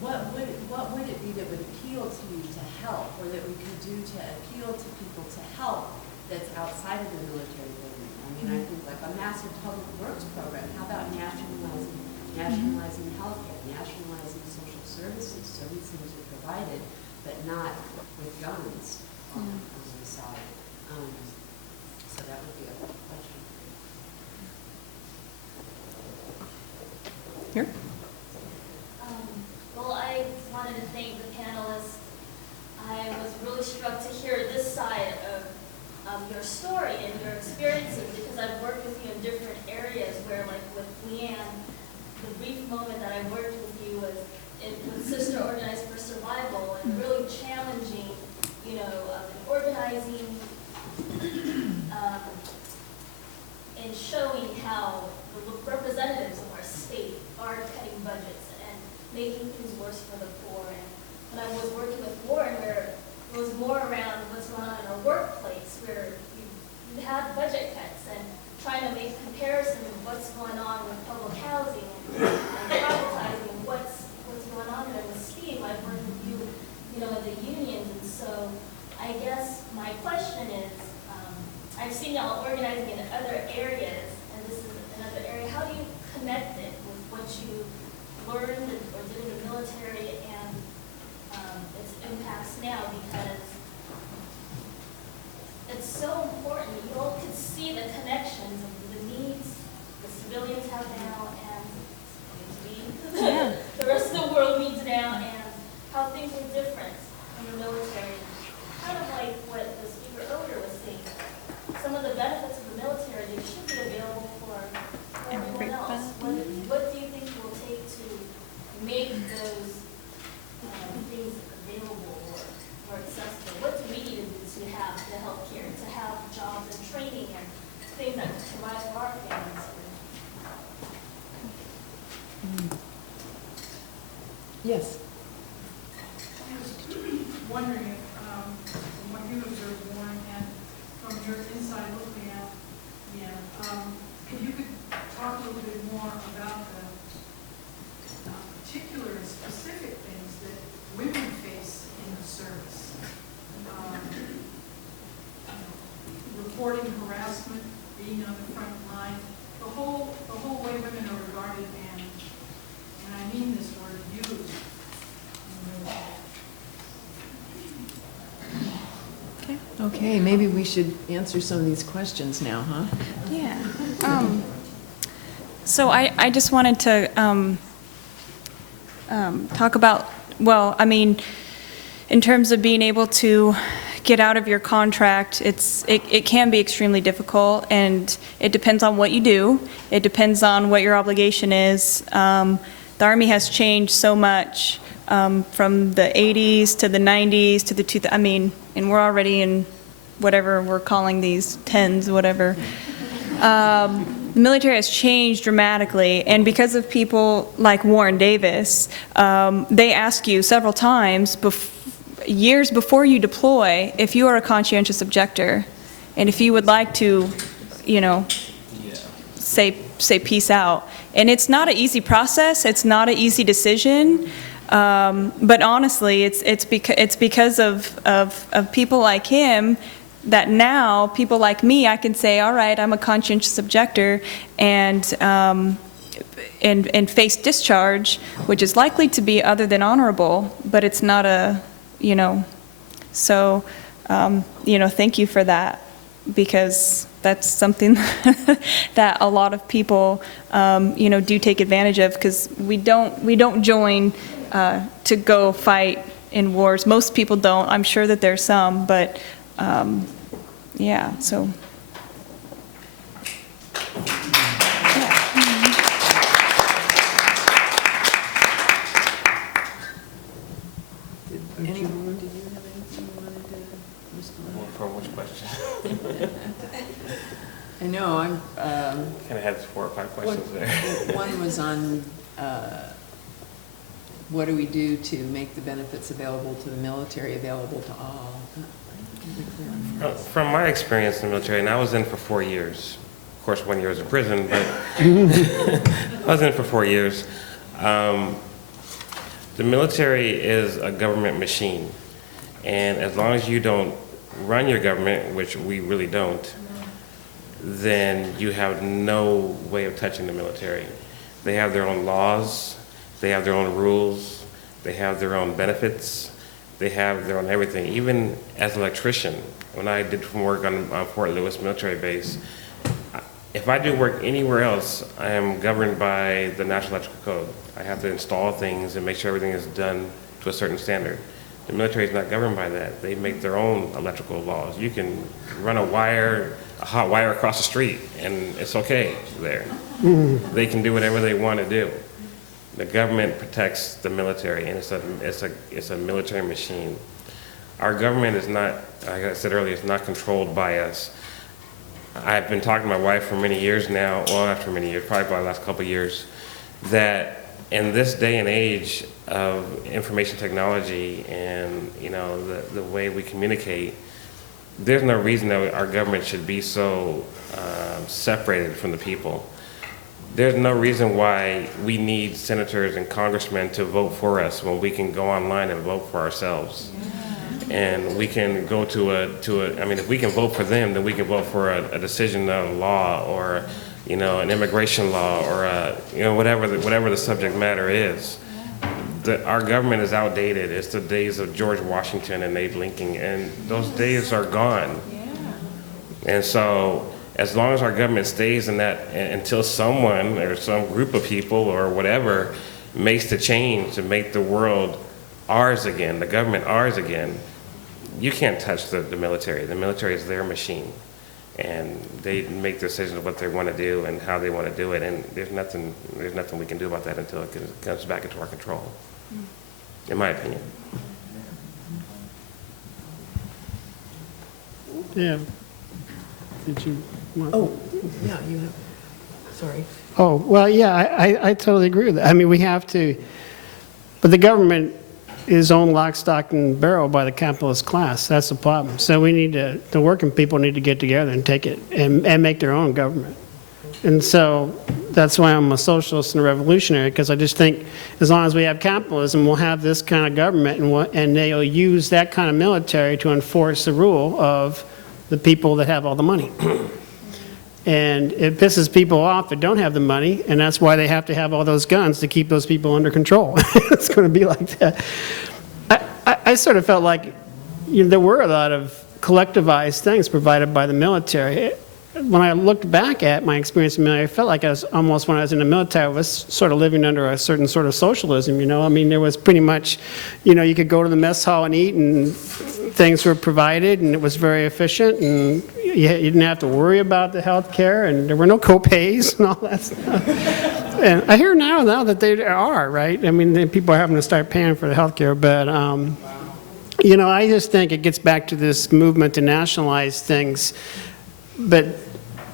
what would it be that would appeal to you to help, or that we could do to appeal to people to help that's outside of the military building? I think like a massive public works program. How about nationalizing healthcare, nationalizing social services, so these things are provided, but not with guns on the side. So that would be a question. Here? Well, I wanted to thank the panelists. I was really struck to hear this side of your story and your experiences, because I've worked with you in different areas where, like with LeAnna, the brief moment that I worked with you was with Sister Organized for Survival, and really challenging, and organizing and showing how the representatives of our state are cutting budgets and making things worse for the poor. And when I was working with Warren, where it was more around what's going on in our workplace, where you had budget cuts and trying to make comparison of what's going on with public housing and privatizing, what's going on there with Steve. I've worked with you, in the unions, and so I guess my question is, I've seen y'all organizing in other areas, and this is another area. How do you connect it with what you learned or did in the military and its impacts now? Because it's so important. You all could see the connections of the needs the civilians have now and the rest of the world needs now, and how things are different in the military. Kind of like what the speaker earlier was saying. Some of the benefits of the military, they should be available for everyone else. What do you think it will take to make those things available or accessible? What do we need to do to have the health care, to have jobs and training and things that provide for our families? Yes. I was wondering if, from what you observed, Warren, and from your inside looking at, if you could talk a little bit more about the particular and specific things that women face in the service. Reporting harassment, being on the front line, the whole way women are regarded, and I mean this word, used in the military. Okay, maybe we should answer some of these questions now, huh? Yeah. So I just wanted to talk about, well, I mean, in terms of being able to get out of your contract, it can be extremely difficult, and it depends on what you do. It depends on what your obligation is. The Army has changed so much from the 80s to the 90s to the 2000s. I mean, and we're already in whatever we're calling these tens, whatever. The military has changed dramatically, and because of people like Warren Davis, they ask you several times, years before you deploy, if you are a conscientious objector, and if you would like to, say peace out. And it's not an easy process. It's not an easy decision. But honestly, it's because of people like him that now people like me, I can say, all right, I'm a conscientious objector, and face discharge, which is likely to be other than honorable, but it's not a, so, thank you for that, because that's something that a lot of people, do take advantage of, because we don't join to go fight in wars. Most people don't. I'm sure that there's some, but yeah, so. Did you have anything you wanted to respond? For which question? I know, I'm, Kind of had 4 or 5 questions there. one was on, what do we do to make the benefits available to the military available to all? From my experience in the military, and I was in for 4 years. Of course, 1 year was in prison, but I was in for 4 years. The military is a government machine, and as long as you don't run your government, which we really don't, then you have no way of touching the military. They have their own laws, they have their own rules, they have their own benefits, they have their own everything. Even as an electrician, when I did some work on Fort Lewis military base, if I do work anywhere else, I am governed by the National Electrical Code. I have to install things and make sure everything is done to a certain standard. The military is not governed by that. They make their own electrical laws. You can run a hot wire across the street, and it's okay there. They can do whatever they want to do. The government protects the military, and it's a military machine. Our government is not, like I said earlier, it's not controlled by us. I've been talking to my wife for many years now, well, not for many years, probably for the last couple of years, that in this day and age of information technology and the way we communicate, there's no reason that our government should be so separated from the people. There's no reason why we need senators and congressmen to vote for us when we can go online and vote for ourselves. And we can go I mean, if we can vote for them, then we can vote for a decision on a law or, an immigration law or, whatever the subject matter is. Our government is outdated. It's the days of George Washington and Abe Lincoln, and those days are gone. And so, as long as our government stays in that, until someone or some group of people or whatever makes the change to make the world ours again, the government ours again, you can't touch the military. The military is their machine, and they make decisions of what they want to do and how they want to do it, and there's nothing we can do about that until it comes back into our control, in my opinion. Yeah. Did you want? Oh, yeah, you have, sorry. Oh, well, yeah, I totally agree with that. I mean, we have to, But the government is owned lock, stock, and barrel by the capitalist class. That's the problem. So we need to, the working people need to get together and take it and make their own government. And so that's why I'm a socialist and a revolutionary, because I just think as long as we have capitalism, we'll have this kind of government, and they'll use that kind of military to enforce the rule of the people that have all the money. And it pisses people off that don't have the money, and that's why they have to have all those guns to keep those people under control. It's going to be like that. I sort of felt like there were a lot of collectivized things provided by the military. When I looked back at my experience in the military, I felt like I was almost, when I was in the military, I was sort of living under a certain sort of socialism, you know? I mean, there was pretty much, you know, you could go to the mess hall and eat, and things were provided, and it was very efficient, and you didn't have to worry about the health care, and there were no co-pays and all that stuff. And I hear now that they are, right? I mean, people are having to start paying for the health care, but, you know, I just think it gets back to this movement to nationalize things. But,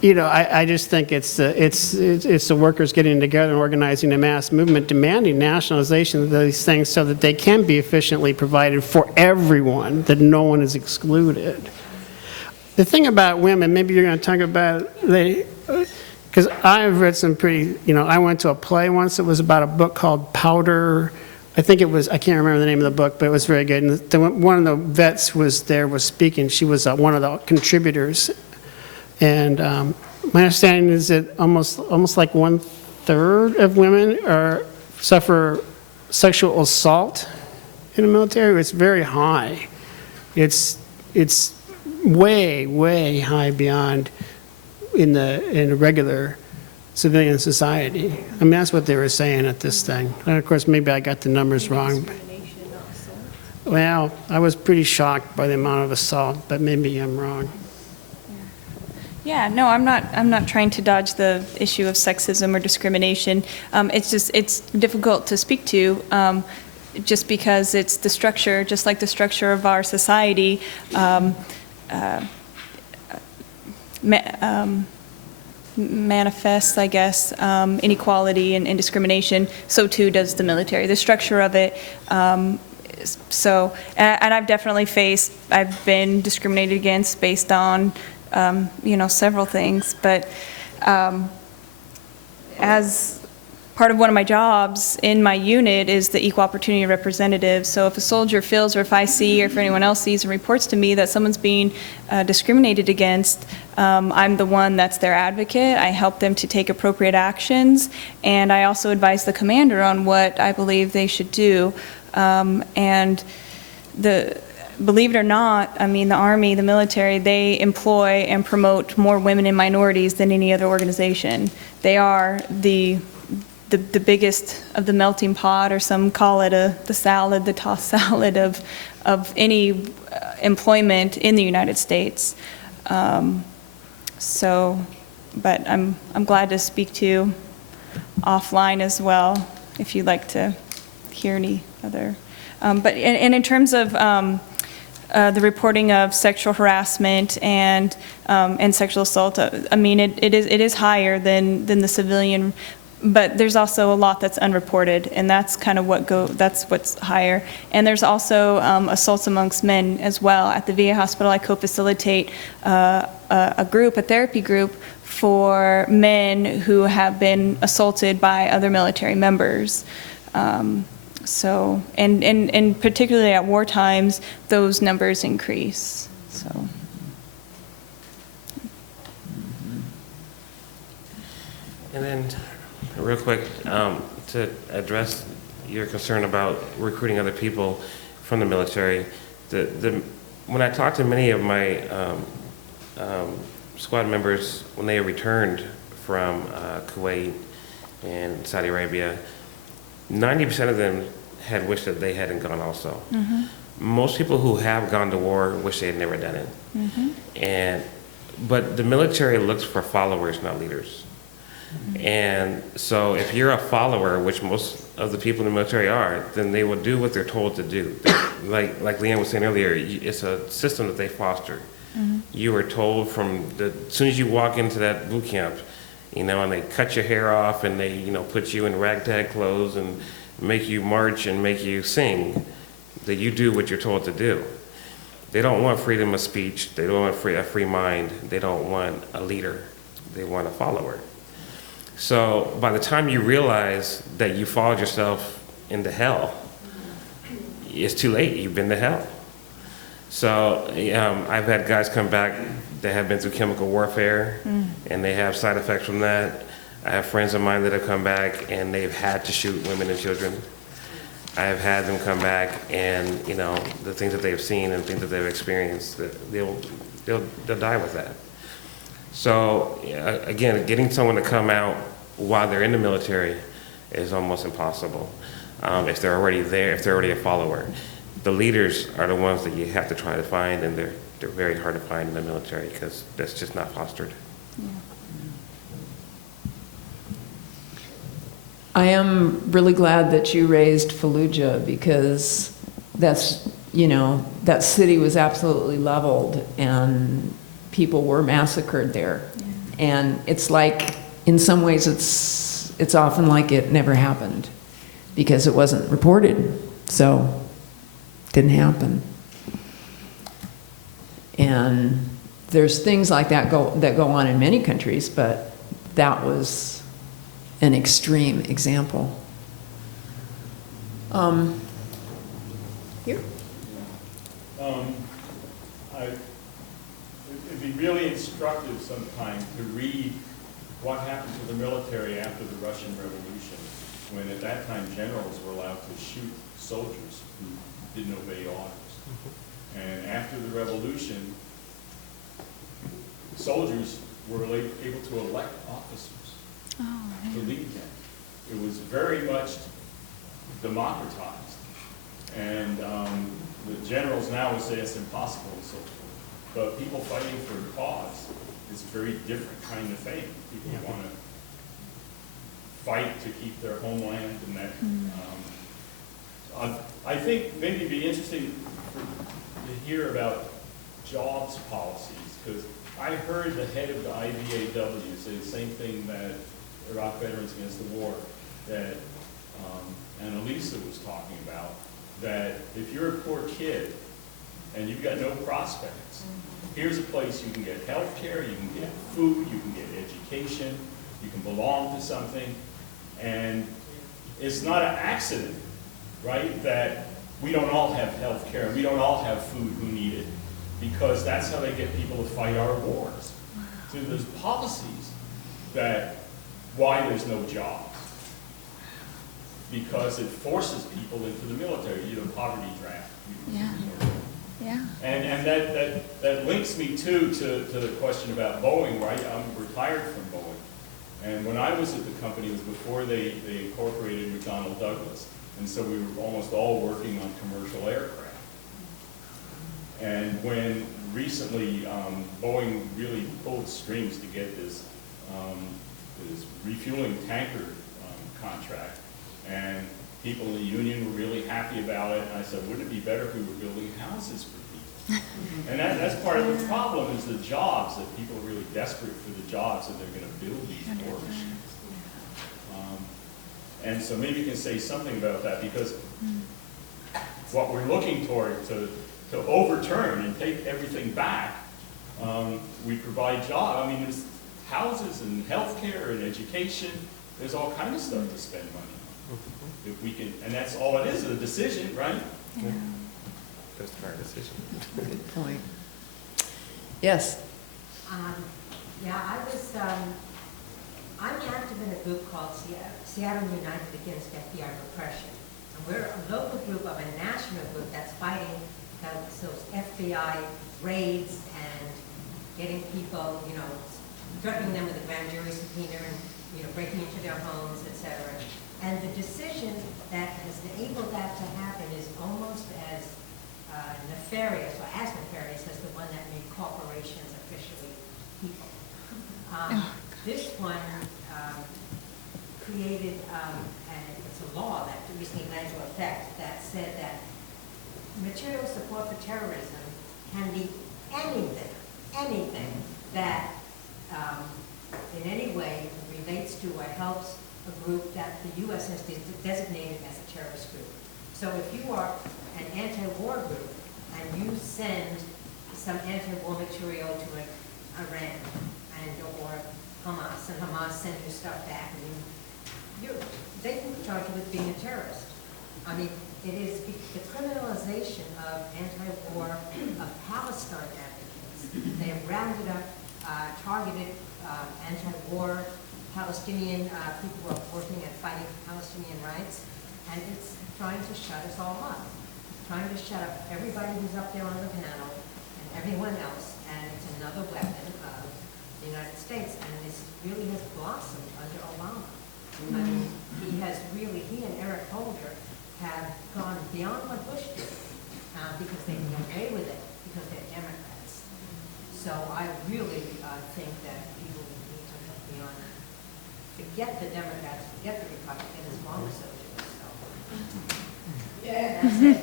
you know, I just think it's the workers getting together and organizing a mass movement demanding nationalization of these things so that they can be efficiently provided for everyone, that no one is excluded. The thing about women, maybe you're going to talk about, because I've read some pretty, you know, I went to a play once. It was about a book called Powder. I think it was, I can't remember the name of the book, but it was very good. And one of the vets was speaking. She was one of the contributors. And my understanding is that almost like 1/3 of women suffer sexual assault in the military. It's very high. It's way, way high beyond in the regular civilian society. I mean, that's what they were saying at this thing. And of course, maybe I got the numbers wrong. Well, I was pretty shocked by the amount of assault, but maybe I'm wrong. Yeah, no, I'm not trying to dodge the issue of sexism or discrimination. It's difficult to speak to, just because it's the structure, just like the structure of our society, manifests, I guess, inequality and discrimination. So too does the military. The structure of it. So, and I've been discriminated against based on, you know, several things, but as part of one of my jobs in my unit is the equal opportunity representative. So if a soldier feels, or if I see, or if anyone else sees and reports to me that someone's being discriminated against, I'm the one that's their advocate. I help them to take appropriate actions, and I also advise the commander on what I believe they should do. Believe it or not, I mean, the Army, the military, they employ and promote more women and minorities than any other organization. They are the biggest of the melting pot, or some call it the tossed salad of any employment in the United States. But I'm glad to speak to you offline as well, if you'd like to hear any other. But in terms of the reporting of sexual harassment and sexual assault, I mean, it is higher than the civilian, but there's also a lot that's unreported, and that's kind of that's what's higher. And there's also assaults amongst men as well. At the VA hospital, I co-facilitate a therapy group for men who have been assaulted by other military members. So, and particularly at war times, those numbers increase, so. And then, real quick, to address your concern about recruiting other people from the military, when I talked to many of my squad members when they returned from Kuwait and Saudi Arabia, 90% of them had wished that they hadn't gone also. Mm-hmm. Most people who have gone to war wish they had never done it. Mm-hmm. But the military looks for followers, not leaders. Mm-hmm. And so if you're a follower, which most of the people in the military are, then they will do what they're told to do. like LeAnna was saying earlier, it's a system that they foster. Mm-hmm. You are told as soon as you walk into that boot camp, you know, and they cut your hair off, and they, you know, put you in ragtag clothes and make you march and make you sing, that you do what you're told to do. They don't want freedom of speech. They don't want a free mind. They don't want a leader. They want a follower. So by the time you realize that you followed yourself into hell, it's too late. You've been to hell. So I've had guys come back that have been through chemical warfare, and they have side effects from that. I have friends of mine that have come back and they've had to shoot women and children. I have had them come back and, you know, the things that they've seen and things that they've experienced, they'll die with that. So again, getting someone to come out while they're in the military is almost impossible. If they're already there, if they're already a follower. The leaders are the ones that you have to try to find, and they're very hard to find in the military because that's just not fostered. Yeah. I am really glad that you raised Fallujah, because that's, you know, that city was absolutely leveled and people were massacred there. Yeah. And it's like, in some ways, it's often like it never happened because it wasn't reported. So it didn't happen. And there's things like that go on in many countries, but that was an extreme example. Here? It'd be really instructive sometime to read what happened to the military after the Russian Revolution, when at that time generals were allowed to shoot soldiers who didn't obey orders. And after the revolution, soldiers were able to elect officers to lead them. It was very much democratized. And the generals now would say it's impossible and so forth. But people fighting for a cause is a very different kind of thing. People want to fight to keep their homeland and that. I think maybe it'd be interesting to hear about jobs policies, because I heard the head of the IVAW say the same thing that Iraq Veterans Against the War, that Annalisa was talking about, that if you're a poor kid and you've got no prospects, here's a place you can get health care, you can get food, you can get education, you can belong to something, and it's not an accident, right, that we don't all have health care and we don't all have food who need it, because that's how they get people to fight our wars. So there's policies that why there's no jobs, because it forces people into the military, poverty draft. Yeah. And that links me too to the question about Boeing, right? I'm retired from Boeing. And when I was at the company, it was before they incorporated McDonnell Douglas. And so we were almost all working on commercial aircraft. And when recently Boeing really pulled strings to get this refueling tanker contract, and people in the union were really happy about it. And I said, wouldn't it be better if we were building houses for people? And that's part of the problem, is the jobs, that people are really desperate for the jobs that they're going to build these war machines. And so maybe you can say something about that, because what we're looking toward to overturn and take everything back, we provide jobs. I mean, there's houses and health care and education. There's all kinds of stuff to spend money on. If we can, and that's all it is, a decision, right? Yeah. That's our decision. Good point. Yes? I'm active in a group called Seattle United Against FBI Repression. And we're a local group of a national group that's fighting those FBI raids and getting people, threatening them with a grand jury subpoena and, breaking into their homes, etc. And the decision that has enabled that to happen is almost as nefarious, or as nefarious as the one that made corporations officially people. This one created, and it's a law that recently went into effect, that said that material support for terrorism can be anything that in any way relates to or helps a group that the U.S. has designated as a terrorist group. So if you are an anti-war group and you send some anti-war material to Iran or Hamas, and Hamas send your stuff back, and they can charge you with being a terrorist. I mean, it is the criminalization of anti-war of Palestine advocates. They have rounded up, targeted anti-war Palestinian people who are working at fighting for Palestinian rights, and it's trying to shut us all up, trying to shut up everybody who's up there on the panel and everyone else, and it's another weapon of the United States, and this really has blossomed under Obama. I mean, he and Eric Holder have gone beyond what Bush did, because they can get away with it, because they're Democrats. So I really think that people need to look beyond that. Forget the Democrats, forget the Republicans, as long as socialists. So. Yeah, that's it.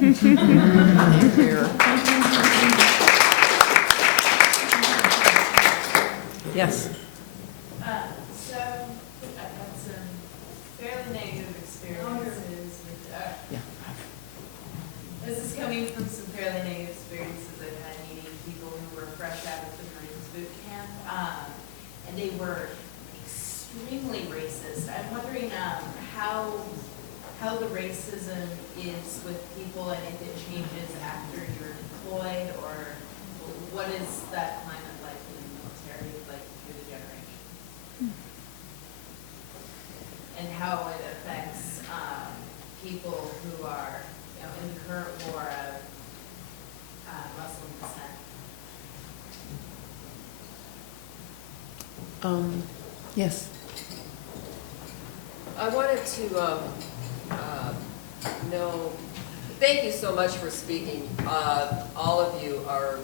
Yes. So I've had some fairly negative experiences with, this is coming from some fairly negative experiences I've had meeting people who were fresh out of the Marines boot camp, and they were extremely racist. I'm wondering how the racism is with people, and if it changes after you're deployed, or what is that climate like in the military, like through the generation? And how it affects people who are, in the current war of Muslim descent. Yes. I wanted to know, thank you so much for speaking. All of you are,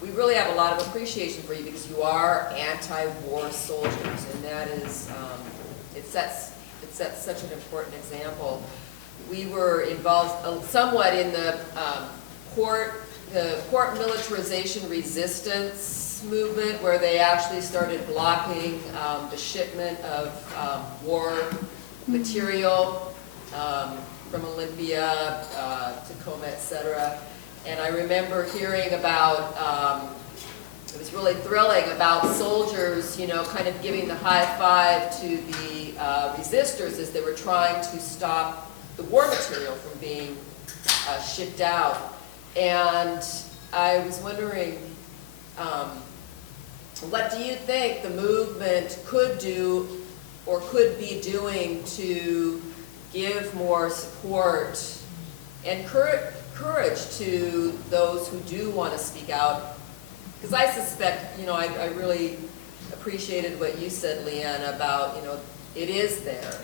we really have a lot of appreciation for you because you are anti-war soldiers, and that is, it sets such an important example. We were involved somewhat in the port militarization resistance movement, where they actually started blocking the shipment of war material from Olympia, Tacoma, etc. And I remember hearing about, it was really thrilling, about soldiers, kind of giving the high five to the resistors as they were trying to stop the war material from being shipped out. And I was wondering, what do you think the movement could do or could be doing to give more support and courage to those who do want to speak out? Because I suspect, I really appreciated what you said, LeAnna, about, it is there.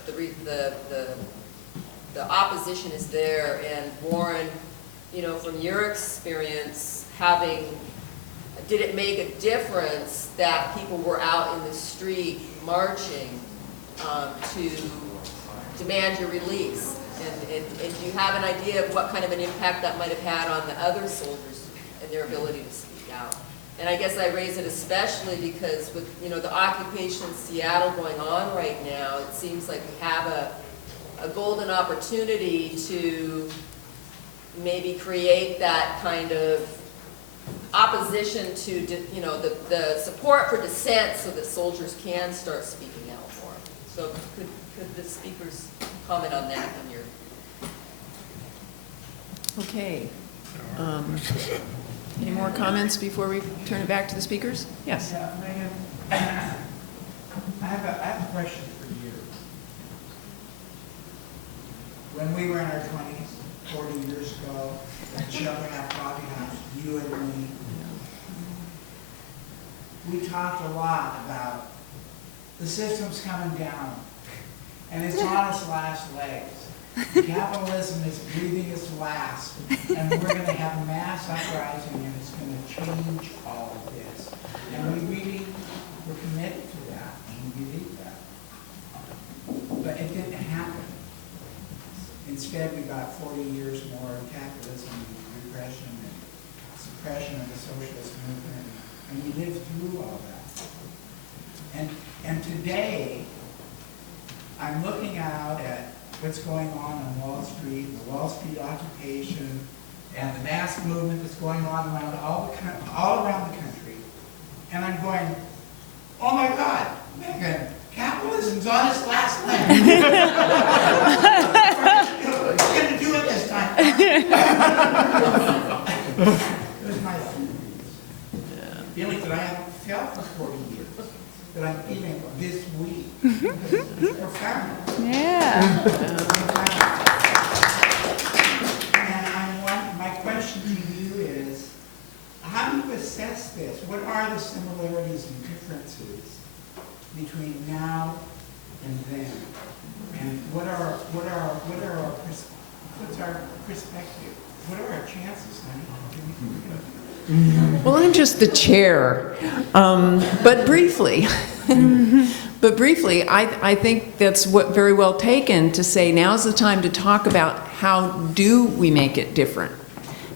The opposition is there, and Warren, from your experience, did it make a difference that people were out in the street marching to demand your release? And do you have an idea of what kind of an impact that might have had on the other soldiers and their ability to speak out? And I guess I raise it especially because with the occupation in Seattle going on right now, it seems like we have a golden opportunity to maybe create that kind of opposition to the support for dissent, so that soldiers can start speaking out more. So could the speakers comment on that in your? Okay. Any more comments before we turn it back to the speakers? Yes. Yeah, Megan, I have a question for you. When we were in our 20s, 40 years ago, children at coffee house, you and me, we talked a lot about the system's coming down, and it's on its last legs. Capitalism is breathing its last, and we're going to have a mass uprising, and it's going to change all of this. And we really were committed to that, and we believe that. But it didn't happen. Instead, we got 40 years more of capitalism and repression and suppression of the socialist movement, and we lived through all that. And today, what's going on Wall Street, the Wall Street occupation, and the mass movement that's going on around all around the country. And I'm going, oh my God, Megan, capitalism's on its last leg. It's going to do it this time. It was my feeling that I haven't felt for 40 years, that I'm feeling this week. It's profound. Yeah. And my question to you is, how do you assess this? What are the similarities and differences between now and then? And what's our perspective? What are our chances, honey? Well, I'm just the chair, but briefly. But briefly, I think that's very well taken to say now's the time to talk about how do we make it different.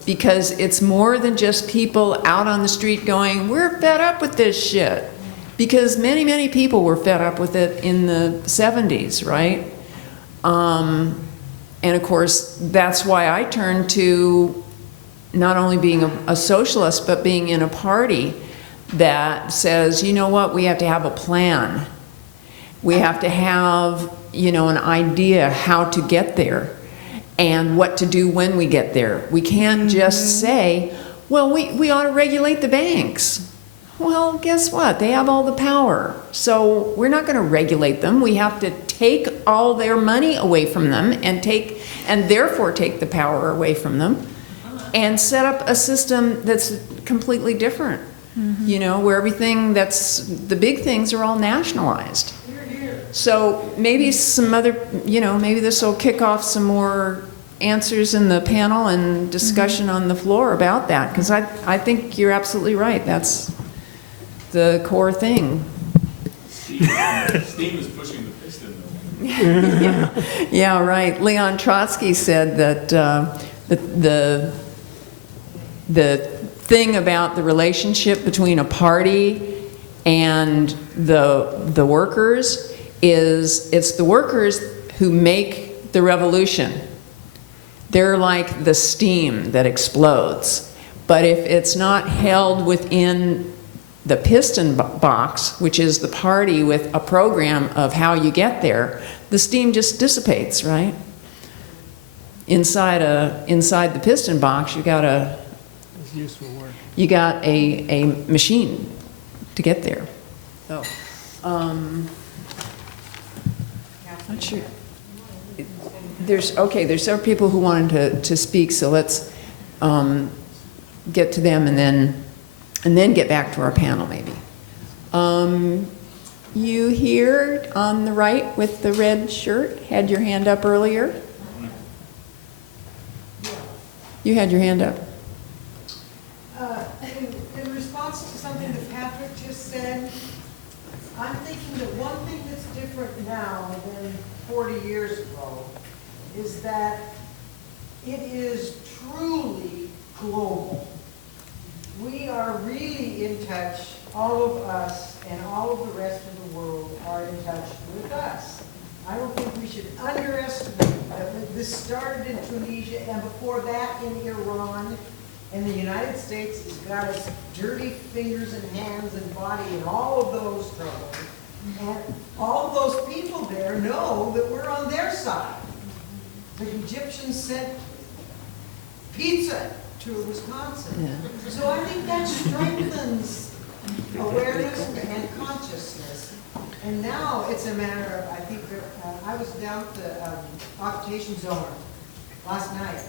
Because it's more than just people out on the street going, we're fed up with this shit. Because many, many people were fed up with it in the 70s, right? And of course, that's why I turned to not only being a socialist, but being in a party that says, you know what, we have to have a plan. We have to have, an idea how to get there and what to do when we get there. We can't just say, well, we ought to regulate the banks. Well, guess what? They have all the power. So we're not going to regulate them. We have to take all their money away from them and therefore take the power away from them and set up a system that's completely different. Where everything the big things are all nationalized. So maybe some other, maybe this will kick off some more answers in the panel and discussion on the floor about that, because I think you're absolutely right. That's the core thing. Steam is pushing the piston. Yeah, right. Leon Trotsky said that the thing about the relationship between a party and the workers is it's the workers who make the revolution. They're like the steam that explodes. But if it's not held within the piston box, which is the party with a program of how you get there, the steam just dissipates, right? Inside the piston box, you got a machine to get there. So, not sure. There's several people who wanted to speak, so let's get to them and then get back to our panel maybe. You here on the right with the red shirt had your hand up earlier? You had your hand up. In response to something that Patrick just said, I'm thinking that one thing that's different now than 40 years ago is that it is truly global. We are really in touch, all of us and all of the rest of the world are in touch with us. I don't think we should underestimate that this started in Tunisia and before that in Iran, and the United States has got its dirty fingers and hands and body in all of those troubles. And all of those people there know that we're on their side. The Egyptians sent pizza to Wisconsin. Yeah. So I think that strengthens awareness and consciousness. And now it's a matter of, I think, I was down at the occupation zone last night.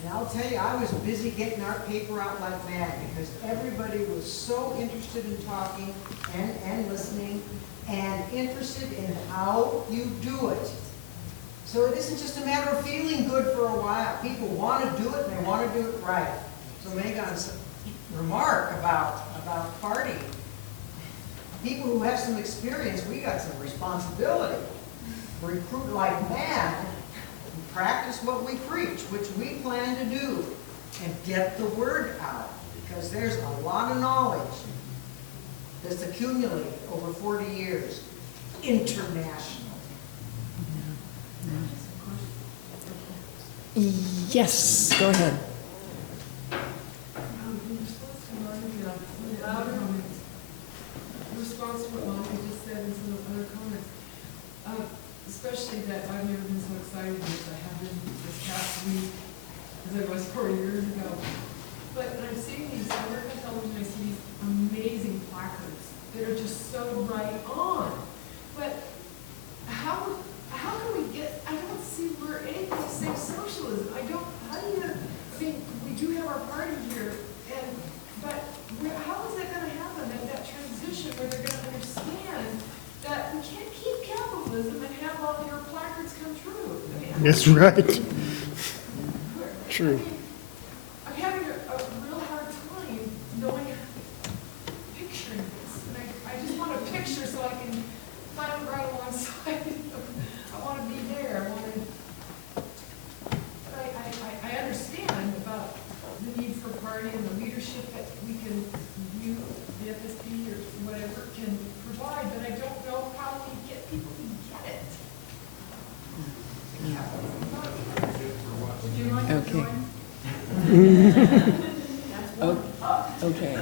And I'll tell you, I was busy getting our paper out like mad because everybody was so interested in talking and listening and interested in how you do it. So it isn't just a matter of feeling good for a while. People want to do it and they want to do it right. So Megan's remark about party, people who have some experience, we got some responsibility. Recruit like mad, and practice what we preach, which we plan to do, and get the word out, because there's a lot of knowledge that's accumulated over 40 years, international. Yes, go ahead. In response to what Monica just said and some of the other comments, especially that I've never been so excited as I have been this past week as I was 4 years ago. But I'm seeing these, I work on television, I see these amazing placards that are just so right on. But how can we get, I don't see where anything says socialism. How do you, I mean, we do have our party here, but how is that gonna happen, that transition where they're gonna understand that we can't keep capitalism and have all your placards come true? I mean, That's right. True. I'm having a real hard time knowing, picturing this, and I just want a picture so I can find it right alongside it. I want to be there, I understand about the need for party and the leadership that you, the FSP or whatever, can provide, but I don't know how we get people to get it. Would you like to Okay. join? Okay.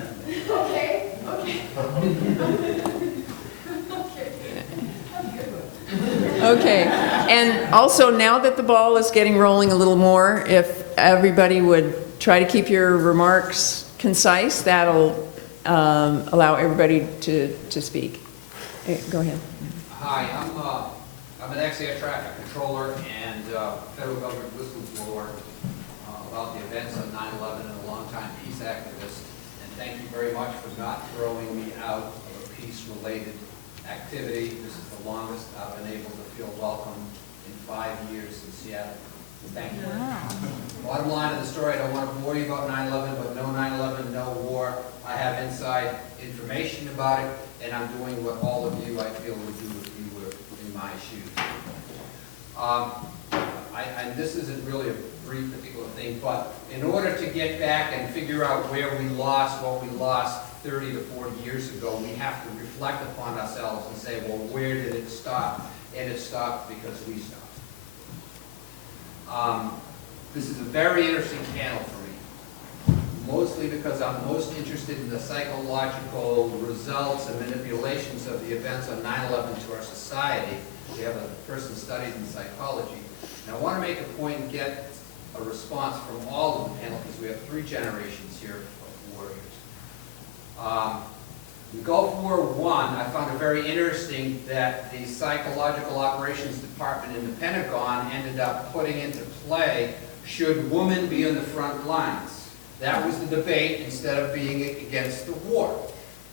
Okay, and also now that the ball is getting rolling a little more, if everybody would try to keep your remarks concise, that'll allow everybody to speak. Go ahead. Hi, I'm an ex-air traffic controller and federal government whistleblower about the events on 9/11 and a longtime peace activist. And thank you very much for not throwing me out of a peace-related activity. This is the longest I've been able to feel welcome in 5 years in Seattle. Thank you. Wow. Bottom line of the story, I don't want to bore you about 9/11, but no 9/11, no war. I have inside information about it, and I'm doing what all of you, I feel, would do if you were in my shoes. This isn't really a brief particular thing, but in order to get back and figure out where we lost what we lost 30 to 40 years ago, we have to reflect upon ourselves and say, well, where did it stop? And it stopped because we stopped. This is a very interesting panel for me, mostly because I'm most interested in the psychological results and manipulations of the events on 9/11 to our society. We have a person studied in psychology. And I want to make a point and get a response from all of the panel, because we have 3 generations here of warriors. In Gulf War I found it very interesting that the Psychological Operations Department in the Pentagon ended up putting into play, should women be in the front lines? That was the debate instead of being against the war.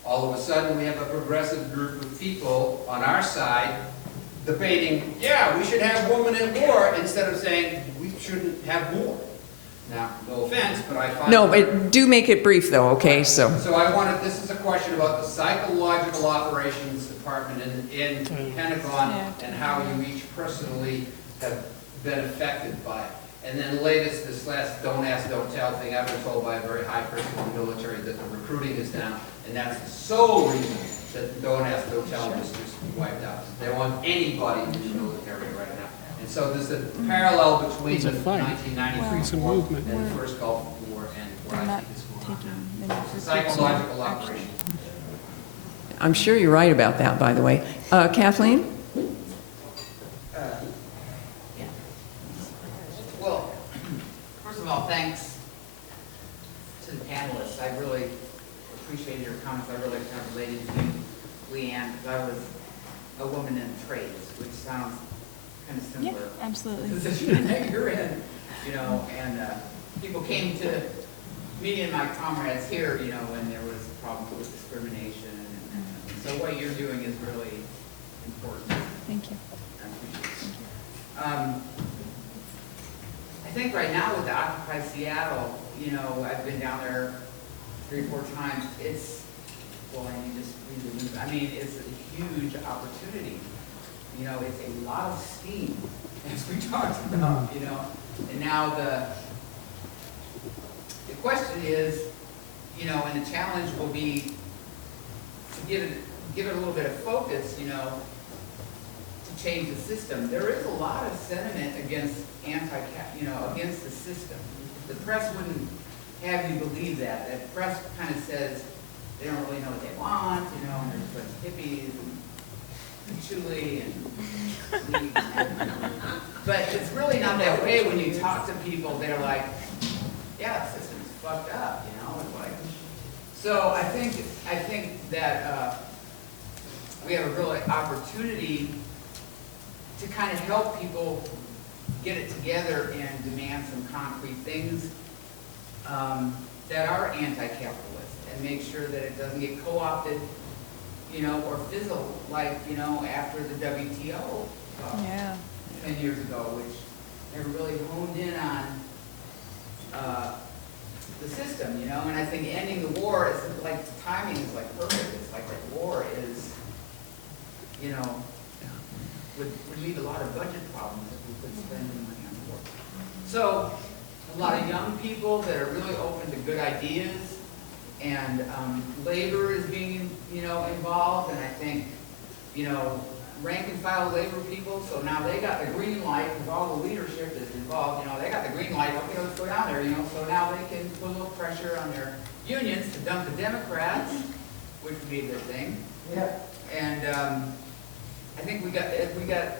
All of a sudden we have a progressive group of people on our side debating, yeah, we should have women in war, instead of saying we shouldn't have war. Now, no offense, but I find... No, but do make it brief though, okay, so. So I wanted, this is a question about the Psychological Operations Department in Pentagon and how you each personally have been affected by it. And then latest, this last don't ask, don't tell thing, I've been told by a very high person in the military that the recruiting is down, and that's the sole reason that the don't ask, don't tell is just wiped out. They don't want anybody in the military right now. And so there's a parallel between the 1993 war and the first Gulf War and where I think it's going on now. Psychological operation. I'm sure you're right about that, by the way. Kathleen? Well, first of all, thanks to the panelists. I really appreciated your comments. I really kind of related to LeAnna, because I was a woman in trades, which sounds kind of similar. Yeah, absolutely. The position that you're in, you know, and people came to me and my comrades here, you know, when there was problems with discrimination. And so what you're doing is really important. Thank you. I think right now with the Occupy Seattle, you know, I've been down there 3 or 4 times. It's, well, and you just read the news. I mean, it's a huge opportunity. You know, it's a lot of steam, as we talked about, you know. And now the question is, you know, and the challenge will be to give it a little bit of focus, you know, to change the system. There is a lot of sentiment against against the system. The press wouldn't have you believe that. The press kind of says they don't really know what they want, and there's a bunch of hippies and patchouli and but it's really not that way when you talk to people. They're like, yeah, the system's fucked up, It's like, so I think that we have a real opportunity to kind of help people get it together and demand some concrete things that are anti-capitalist, and make sure that it doesn't get co-opted, or fizzle like, after the WTO 10 years ago, which never really honed in on the system, and I think ending the war is like, the timing is like perfect. It's like the war is, would lead a lot of budget problems if we could spend money on the war. So a lot of young people that are really open to good ideas, and labor is being, involved, and I think, rank and file labor people, so now they got the green light, because all the leadership is involved, they got the green light, okay, let's go down there, so now they can put a little pressure on their unions to dump the Democrats, which would be a good thing. Yeah. And I think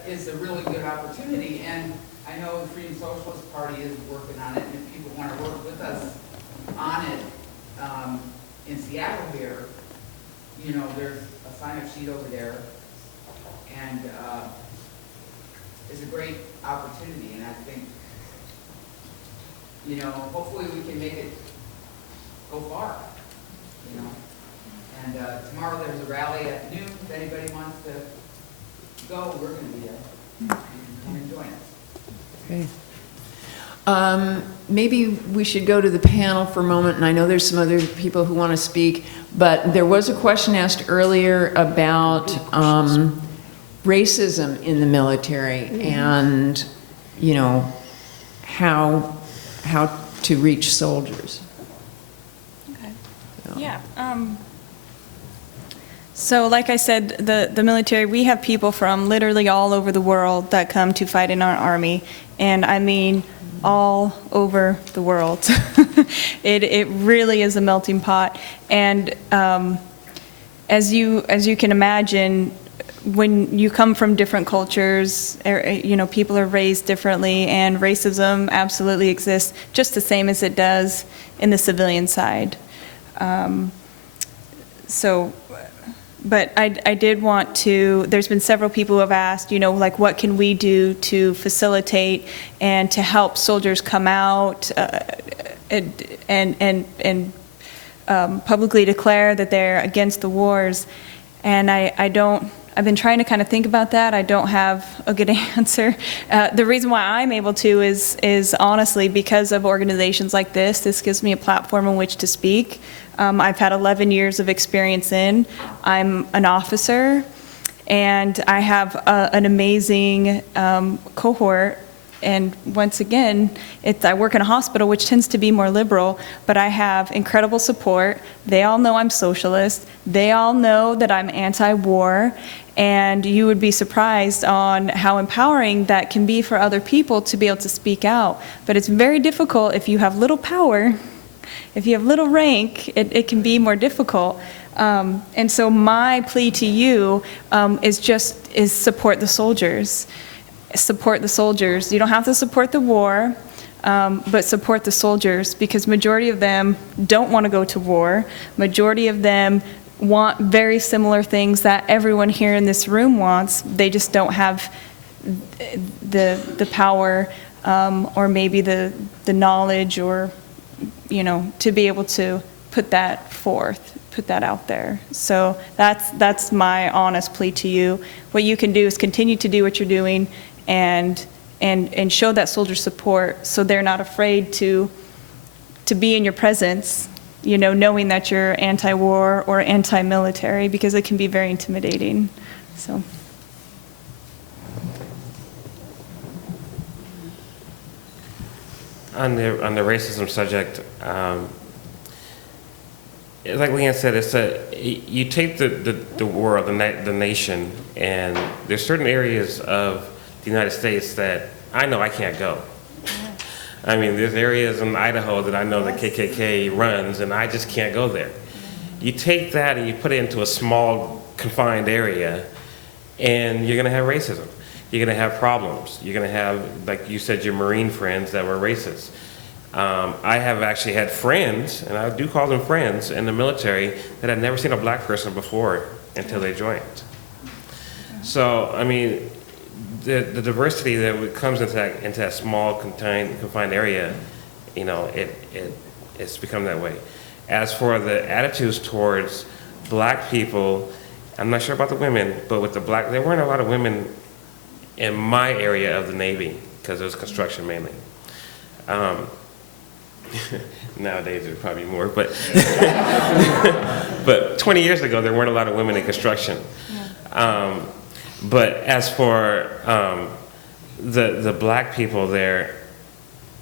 it's a really good opportunity, and I know the Freedom Socialist Party is working on it, and if people want to work with us on it in Seattle here, there's a sign-up sheet over there, and it's a great opportunity, and I think, hopefully we can make it go far, And tomorrow there's a rally at noon. If anybody wants to go, we're going to be there. You can come and join us. Okay. Maybe we should go to the panel for a moment, and I know there's some other people who want to speak, but there was a question asked earlier about racism in the military and, how to reach soldiers. Okay. Yeah. So like I said, the military, we have people from literally all over the world that come to fight in our army. And I mean, all over the world. It really is a melting pot. And as you can imagine, when you come from different cultures, people are raised differently, and racism absolutely exists just the same as it does in the civilian side. But I did want to, there's been several people who have asked, like, what can we do to facilitate and to help soldiers come out and publicly declare that they're against the wars. And I've been trying to kind of think about that. I don't have a good answer. The reason why I'm able to is honestly because of organizations like this. This gives me a platform on which to speak. I've had 11 years of experience I'm an officer, and I have an amazing cohort. And once again, I work in a hospital, which tends to be more liberal, but I have incredible support. They all know I'm socialist. They all know that I'm anti-war. And you would be surprised on how empowering that can be for other people to be able to speak out. But it's very difficult if you have little power. If you have little rank, it can be more difficult. And so my plea to you is support the soldiers. Support the soldiers. You don't have to support the war, but support the soldiers, because majority of them don't want to go to war. Majority of them want very similar things that everyone here in this room wants. They just don't have the power or maybe the knowledge or to be able to put that forth, put that out there. So that's my honest plea to you. What you can do is continue to do what you're doing and show that soldier support, so they're not afraid to be in your presence, knowing that you're anti-war or anti-military, because it can be very intimidating. So. On the racism subject, like LeAnna said, you take the world, the nation, and there's certain areas of the United States that I know I can't go. I mean, there's areas in Idaho that I know the KKK runs, and I just can't go there. You take that and you put it into a small, confined area, and you're going to have racism. You're going to have problems. You're going to have, like you said, your Marine friends that were racist. I have actually had friends, and I do call them friends, in the military that had never seen a black person before until they joined. So, I mean, the diversity that comes into that small, confined area, you know, it's become that way. As for the attitudes towards black people, I'm not sure about the women, but with the black, there weren't a lot of women in my area of the Navy, because it was construction mainly. Nowadays there's probably more, but but 20 years ago there weren't a lot of women in construction. But as for the black people there,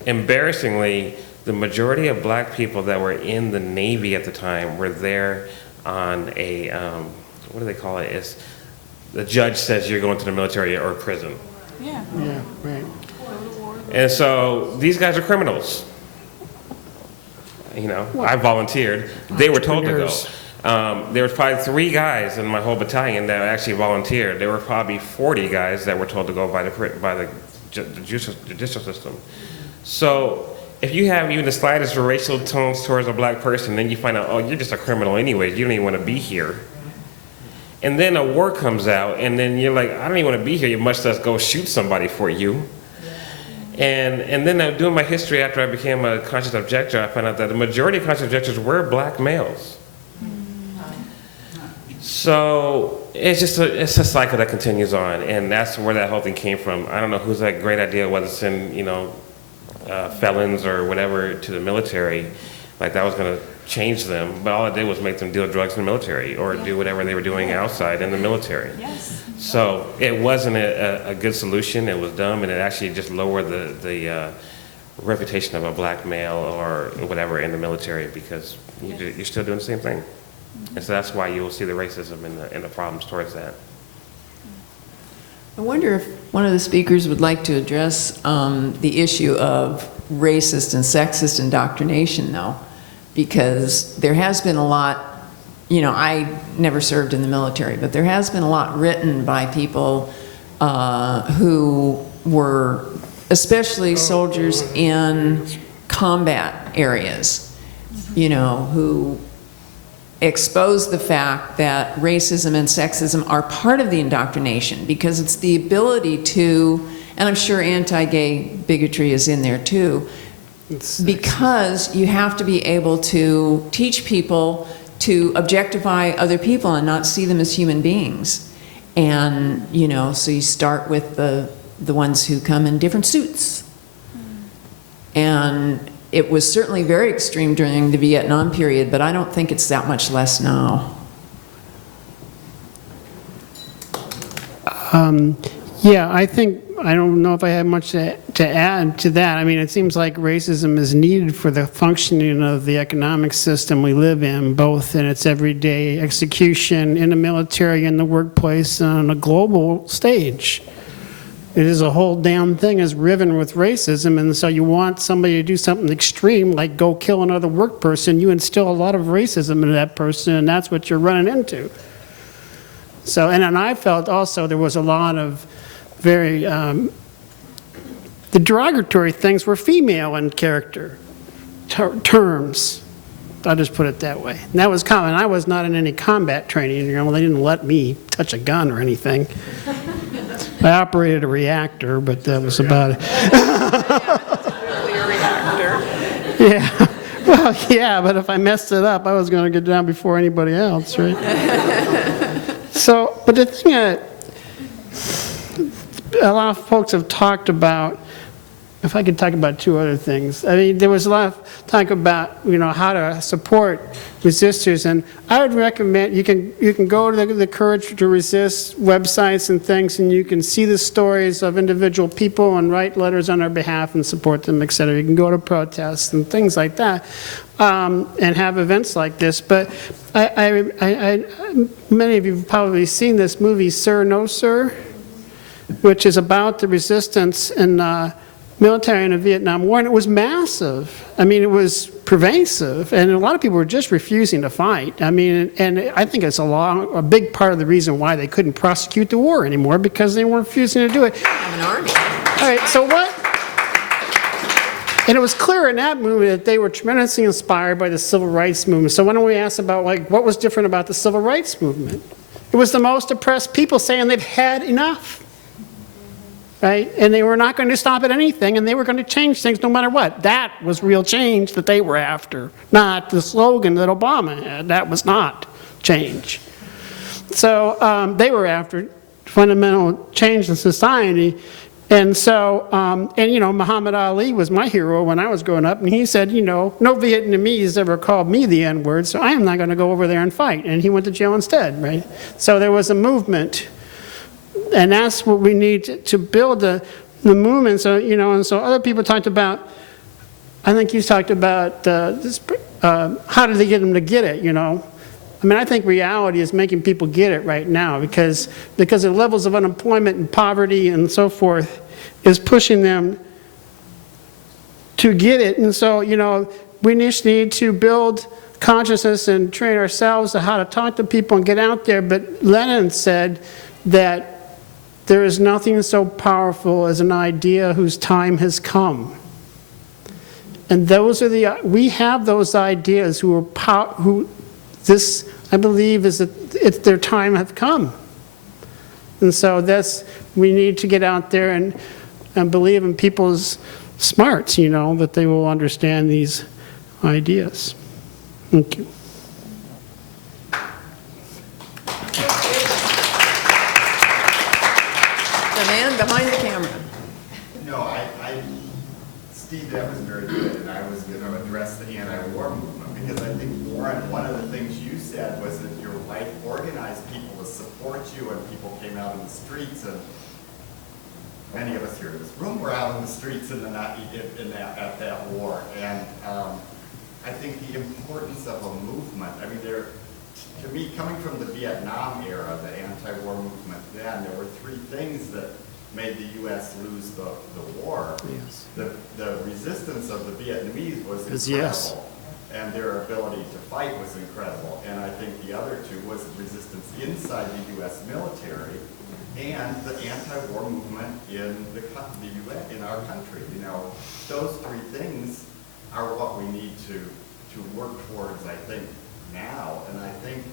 embarrassingly, the majority of black people that were in the Navy at the time were there on a, what do they call it? It's, the judge says you're going to the military or prison. Yeah, right. And so these guys are criminals. You know, I volunteered. They were told to go. There was probably 3 guys in my whole battalion that actually volunteered. There were probably 40 guys that were told to go by the judicial system. So if you have even the slightest racial tones towards a black person, then you find out, oh, you're just a criminal anyways. You don't even want to be here. And then a war comes out, and then you're like, I don't even want to be here. You must just go shoot somebody for you. And then doing my history after I became a conscious objector, I found out that the majority of conscious objectors were black males. So it's a cycle that continues on, and that's where that whole thing came from. I don't know whose that great idea was to send, you know, felons or whatever to the military, like that was going to change them, but all it did was make them deal drugs in the military or do whatever they were doing outside in the military. So it wasn't a good solution. It was dumb, and it actually just lowered the reputation of a black male or whatever in the military, because you're still doing the same thing. And so that's why you'll see the racism and the problems towards that. I wonder if one of the speakers would like to address the issue of racist and sexist indoctrination, though, because there has been a lot, you know, I never served in the military, but there has been a lot written by people who were especially soldiers in combat areas, you know, who expose the fact that racism and sexism are part of the indoctrination, because it's the ability to, and I'm sure anti-gay bigotry is in there too, because you have to be able to teach people to objectify other people and not see them as human beings. And, you know, so you start with the ones who come in different suits. And it was certainly very extreme during the Vietnam period, but I don't think it's that much less now. Yeah, I don't know if I have much to add to that. I mean, it seems like racism is needed for the functioning of the economic system we live in, both in its everyday execution, in the military, in the workplace, and on a global stage. It is a whole damn thing is riven with racism, and so you want somebody to do something extreme, like go kill another work person, you instill a lot of racism into that person, and that's what you're running into. So, and then I felt also there was a lot of very, the derogatory things were female in character terms. I'll just put it that way. And that was common. I was not in any combat training, you know, they didn't let me touch a gun or anything. I operated a reactor, but that was about it. Nuclear reactor. Yeah. Well, yeah, but if I messed it up, I was going to get down before anybody else, right? So, but the thing that a lot of folks have talked about if I could talk about two other things. I mean, there was a lot of talk about, how to support resistors, and I would recommend, you can go to the Courage to Resist websites and things, and you can see the stories of individual people and write letters on their behalf and support them, et cetera. You can go to protests and things like that, and have events like this. But many of you have probably seen this movie, Sir, No Sir, which is about the resistance in military in the Vietnam War, and it was massive. I mean, it was pervasive, and a lot of people were just refusing to fight. I mean, and I think it's a big part of the reason why they couldn't prosecute the war anymore, because they were refusing to do it. Have an army. All right, so what? And it was clear in that movie that they were tremendously inspired by the civil rights movement. So why don't we ask about, what was different about the civil rights movement? It was the most oppressed people saying they've had enough. Right? And they were not going to stop at anything, and they were going to change things no matter what. That was real change that they were after, not the slogan that Obama had. That was not change. So they were after fundamental change in society. And so, Muhammad Ali was my hero when I was growing up, and he said, no Vietnamese ever called me the N-word, so I am not going to go over there and fight. And he went to jail instead, right? So there was a movement. And that's what we need to build the movement. So, and so other people talked about, I think you talked about how do they get them to get it, I mean, I think reality is making people get it right now because the levels of unemployment and poverty and so forth is pushing them to get it. And so, we just need to build consciousness and train ourselves on how to talk to people and get out there. But Lenin said that there is nothing so powerful as an idea whose time has come. And those are we have those ideas this, I believe, is that their time have come. And so we need to get out there and believe in people's smarts, that they will understand these ideas. Thank you. The man behind the camera. No, Steve, that was very good, and I was going to address the anti-war movement, because I think, Warren, one of the things you said was that your wife organized people to support you, and people came out in the streets, and many of us here in this room were out in the streets at that war. And I think the importance of a movement, I mean, to me, coming from the Vietnam era, the anti-war movement then, there were three things that made the U.S. lose the war. Yes. The resistance of the Vietnamese was incredible. Yes. And their ability to fight was incredible. And I think the other two was the resistance inside the U.S. military and the anti-war movement in the U.S., in our country. Those three things are what we need to work towards, I think, now. And I think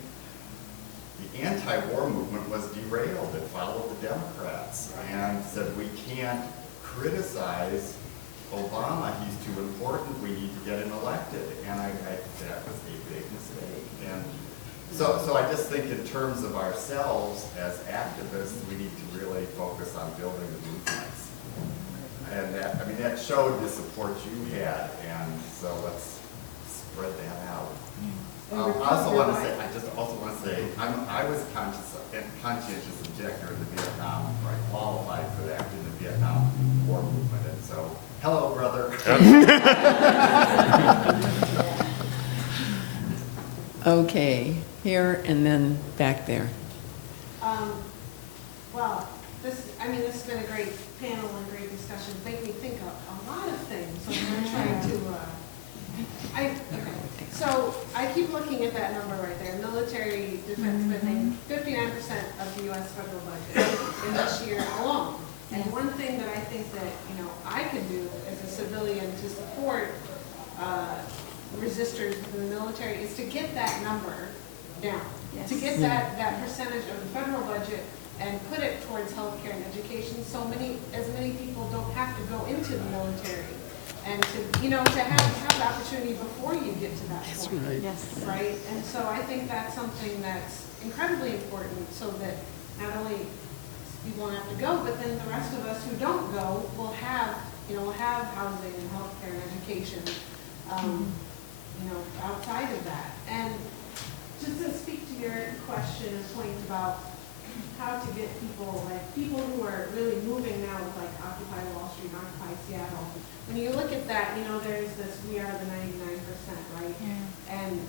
the anti-war movement was derailed. It followed the Democrats and said we can't criticize Obama, he's too important, we need to get him elected. And that was a big mistake. And so I just think in terms of ourselves as activists, we need to really focus on building the movements. And that showed the support you had, and so let's spread that out. I also want to say, I was a conscientious objector in the Vietnam, I qualified for that in the Vietnam War movement, and so, hello, brother. Okay, here and then back there. Well, this has been a great panel and great discussion. Make me think of a lot of things. So I'm trying to, So I keep looking at that number right there, military defense spending, 59% of the U.S. federal budget in this year alone. And one thing that I think that, I could do as a civilian to support resistors in the military is to get that number down. Yes. To get that percentage of the federal budget and put it towards healthcare and education so as many people don't have to go into the military. And to have the opportunity before you get to that point. Right. Yes. Right? And so I think that's something that's incredibly important so that not only people don't have to go, but then the rest of us who don't go will have you know, have housing and healthcare and education, you know, outside of that. And just to speak to your question and point about how to get people, like people who are really moving now with like Occupy Wall Street, Occupy Seattle. When you look at that, you know, there's this, we are the 99%, right? Yeah. And,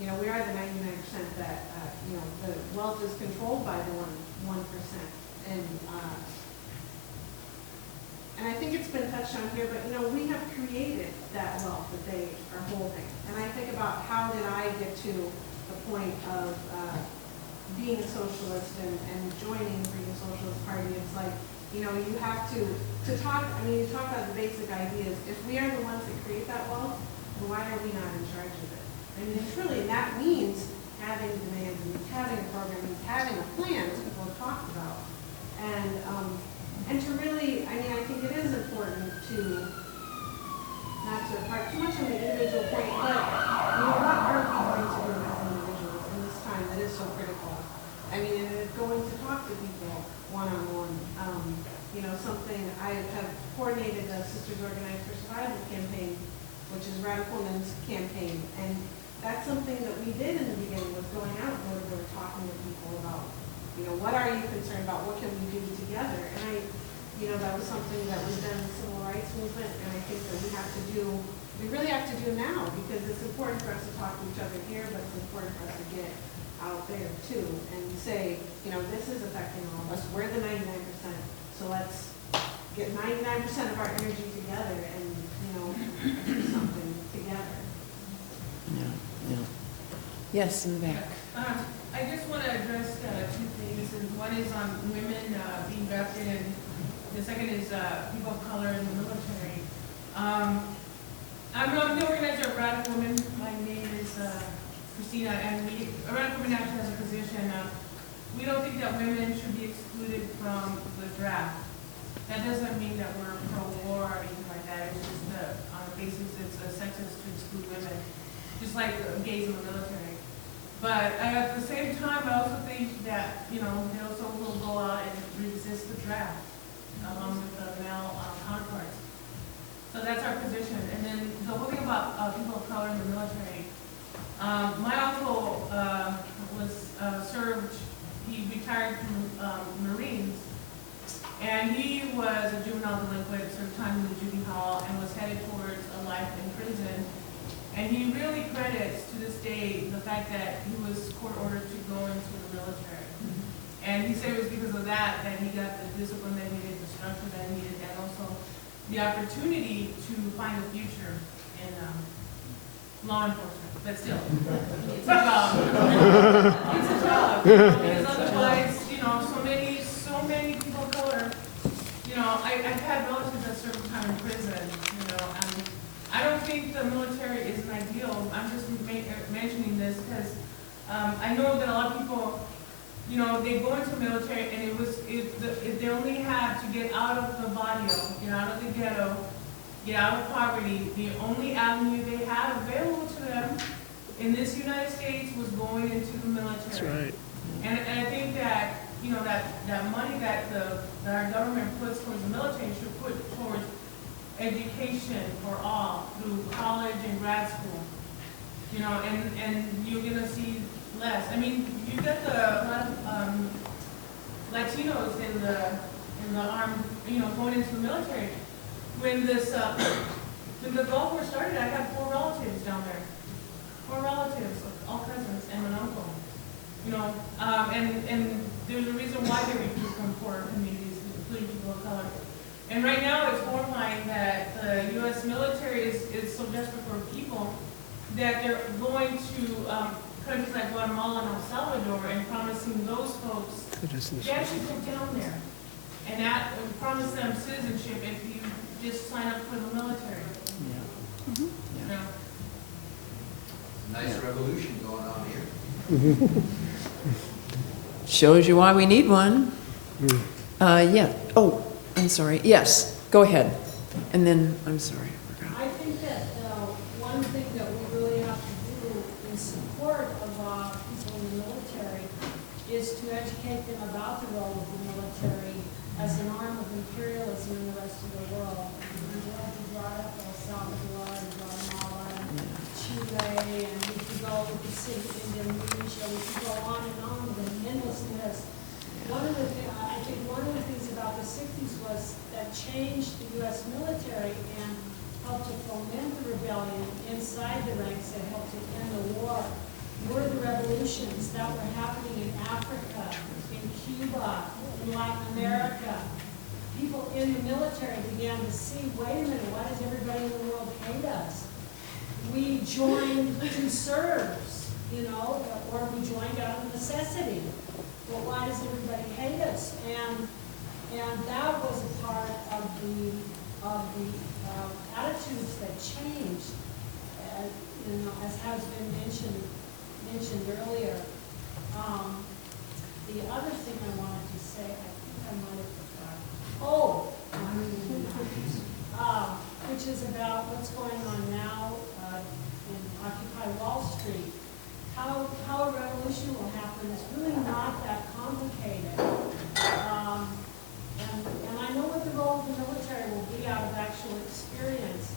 you know, we are the 99% that, you know, the wealth is controlled by the 1%. And I think it's been touched on here, but, you know, we have created that wealth that they are holding. And I think about how did I get to the point of being a socialist and joining the Freedom Socialist Party. It's like, you know, you have to talk, I mean, you talk about the basic ideas. If we are the ones that create that wealth, then why are we not in charge of it? I mean, it's really, and that means having demands, and having a program, and having a plan, as people have talked about. And to really, I mean, I think it is important to, not to harp too much on the individual point, but, you know, what are we going to do as individuals in this time that is so critical? I mean, and going to talk to people one-on-one. You know, something, I have coordinated the Sisters Organized for Survival campaign, which is Radical Women's campaign. And that's something that we did in the beginning, was going out and we were talking to people about, you know, what are you concerned about? What can we do together? And you know, that was something that was done in the civil rights movement, and I think that we really have to do now, because it's important for us to talk to each other here, but it's important for us to get out there too, and say, you know, this is affecting all of us. We're the 99%, so let's get 99% of our energy together and, you know, do something together. Yeah, yeah. Yes, in the back. I just want to address two things, and one is on women being drafted, and the second is people of color in the military. I'm the organizer of Radical Women. My name is Christina, and Radical Women actually has a position. We don't think that women should be excluded from the draft. That doesn't mean that we're pro-war or anything like that. It's just on the basis it's a sexist to exclude women, just like gays in the military. But at the same time, I also think that, you know, they also will go out and resist the draft along with the male counterparts. So that's our position. And then the whole thing about people of color in the military. My uncle was served, he retired from Marines, and he was a juvenile delinquent, served time in the juvenile hall, and was headed towards a life in prison. And he really credits to this day the fact that he was court ordered to go into the military. And he said it was because of that that he got the discipline that he needed, the structure that he needed, and also the opportunity to find a future in law enforcement. But still, it's a job. It's a job. Because otherwise, you know, so many people of color, you know, I've had relatives that served time in prison, you know, and I don't think the military is an ideal. I'm just mentioning this because I know that a lot of people, you know, they go into the military and if they only had to get out of the barrio, get out of the ghetto, get out of poverty, the only avenue they had available to them in this United States was going into the military. That's right. And I think that, you know, that money that our government puts towards the military should put towards education for all through college and grad school. You know, and you're gonna see less. I mean, you get a lot of Latinos in the armed, you know, going into the military. When the Gulf War started, I had 4 relatives down there. 4 relatives, all cousins, and an uncle. You know, and there's a reason why they recruit from poor communities, including people of color. And right now, it's horrifying that the U.S. military is so desperate for people that they're going to countries like Guatemala and El Salvador and promising those folks they actually go down there and promise them citizenship if you just sign up for the military. Yeah. Mm-hmm. You know? Nice revolution going on here. Shows you why we need one. Yeah. Oh, I'm sorry. Yes, go ahead. And then, I'm sorry. I think that one thing that we really have to do in support of people in the military is to educate them about the role of the military as an arm of imperialism in the rest of the world. I'm glad you brought up El Salvador and Guatemala and Chile, and we could go, we could see Indonesia, we could go on with an endless list. I think one of the things about the 60s was that changed the U.S. military and helped to foment the rebellion inside the ranks and helped to end the war were the revolutions that were happening in Africa, in Cuba, in Latin America. People in the military began to see, wait a minute, why does everybody in the world hate us? We joined to serve, or we joined out of necessity. But why does everybody hate us? And that was a part of the attitudes that changed, as has been mentioned earlier. The other thing I wanted to say, I think I might have forgotten. Which is about what's going on now in Occupy Wall Street. How a revolution will happen is really not that complicated. And I know what the role of the military will be out of actual experience.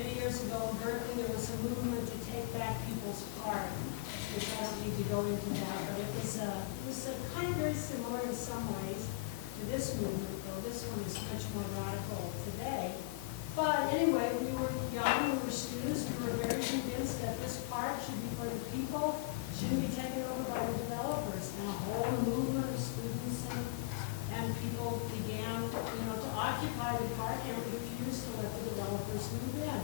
Many years ago in Berkeley, there was a movement to take back people's park, which I don't need to go into that, but it was kind of very similar in some ways to this movement, though this one is much more radical today. But anyway, we were young, we were students, we were very convinced that this park should be for the people, shouldn't be taken over by the developers. And a whole movement of students and people began, to occupy the park and refuse to let the developers move in.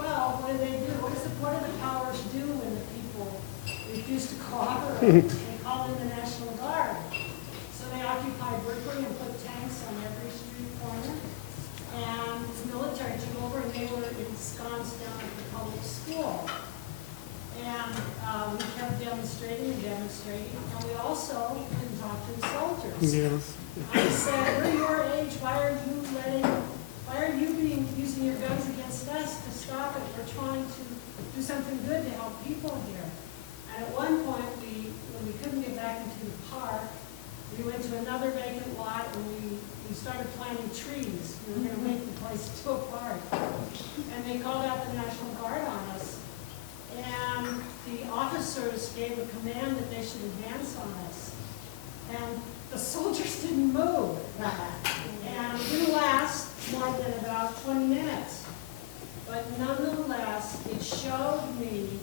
Well, what do? What do the powers do when the people refuse to cooperate? They call in the National Guard. So they occupied Berkeley and put tanks on every street corner. And the military took over, and they were ensconced down at the public school. And we kept demonstrating, and we also didn't talk to the soldiers. Yes. I said, we're your age, why are you using your guns against us to stop it? We're trying to do something good to help people here. And at one point, when we couldn't get back into the park, we went to another vacant lot and we started planting trees. We were going to make the place into a park. And they called out the National Guard on us. And the officers gave a command that they should advance on us. And the soldiers didn't move. And it didn't last more than about 20 minutes. But nonetheless, it showed me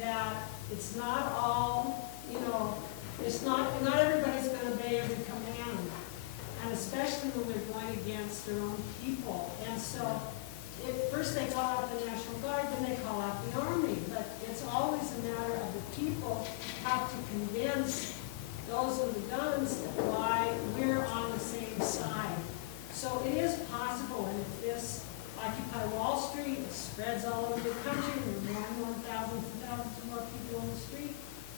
that it's not all, not everybody's going to obey every command. And especially when they're going against their own people. And so, first they call out the National Guard, then they call out the Army. But it's always a matter of the people have to convince those with the guns why we're on the same side. So it is possible, and if this Occupy Wall Street spreads all over the country, and there are more than 2,000 more people on the street,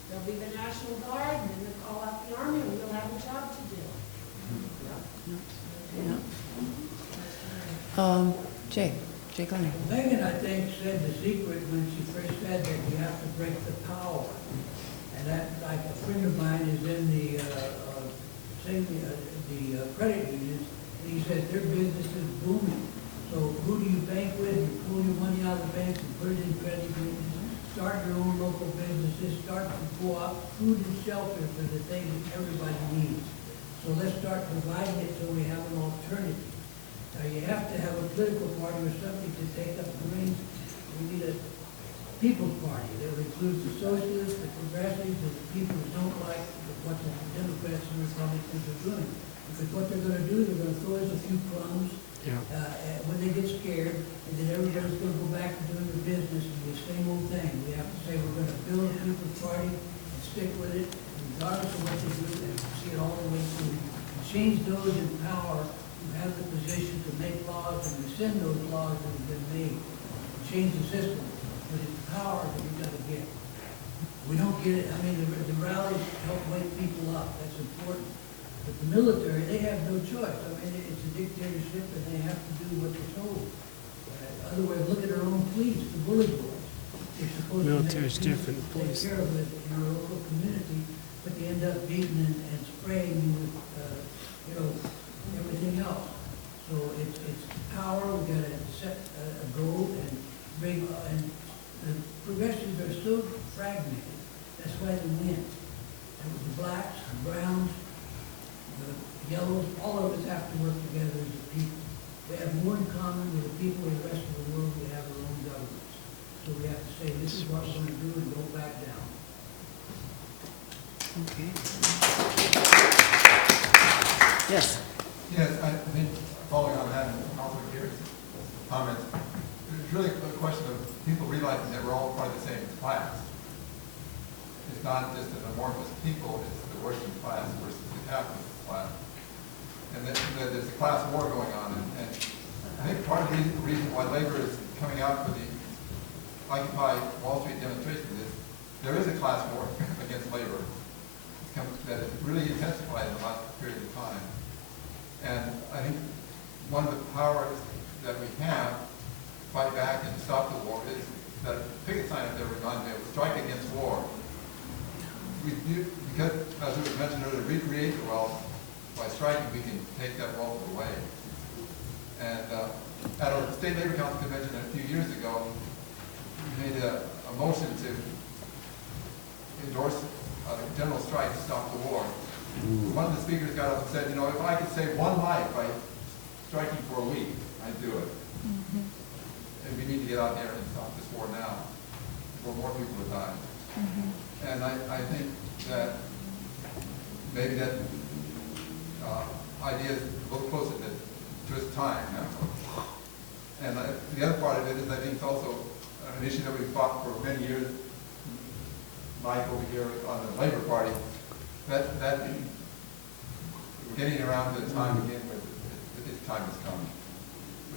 there'll be the National Guard, and then they'll call out the Army, and we'll have a job to do. Jake Leonard. Megan, I think, said the secret when she first said that you have to break the power. And that, like a friend of mine is in the credit unions, and he said their business is booming. So who do you bank with? You pull your money out of the banks and put it in credit unions. Start your own local businesses. Start to go out food and shelter for the things that everybody needs. So let's start providing it so we have an alternative. Now you have to have a political party or something to take up the reins. We need a People's Party that includes the Socialists, the Progressives, and the people who don't like what the Democrats and Republicans are doing. Because what they're going to do, they're going to throw us a few crumbs when they get scared, and then everybody's going to go back to doing their business and the same old thing. We have to say we're going to build a People's Party and stick with it, regardless of what they do, and see it all the way through. Change those in power who have the position to make laws and rescind those laws that have been made. Change the system. But it's power that we've got to get. We don't get it. I mean, the rallies help wake people up. That's important. But the military, they have no choice. I mean, it's a dictatorship, and they have to do what they're told. Otherwise, look at our own police, the bully boys. They're supposed Military's to different. take care of it in our local community, but they end up beating and spraying you with, so fragmented. That's why they win. It was the blacks, the browns, the yellows, all of us have to work together as a people. We have more in common with the people in the rest of the world. We have our own governments. So we have to say, this is what we're going to do and don't back down. Okay. Yes. Yes, I think following on that and also Gary's comments, it's really a question of people realizing that we're all part of the same class. It's not just an amorphous people, it's the working class versus the capitalist class. And that there's a class war going on. And I think part of the reason why labor is coming out for the Occupy Wall Street demonstration is there is a class war against labor that has really intensified in the last period of time. And I think one of the powers that we have to fight back and stop the war is that picket sign up there reminded me of strike against war. We do, because as it was mentioned earlier, recreate the wealth. By striking, we can take that wealth away. And at our state labor council convention a few years ago, we made a motion to endorse a general strike to stop the war. One of the speakers got up and said, you know, if I could save one life by striking for a week, I'd do it. And we need to get out there and stop this war now, before more people are dying. And I think that maybe that idea is a little closer to its time now. And the other part of it is I think it's also an issue that we've fought for many years, Mike over here on the Labor Party, that we're getting around to the time again where its time has come.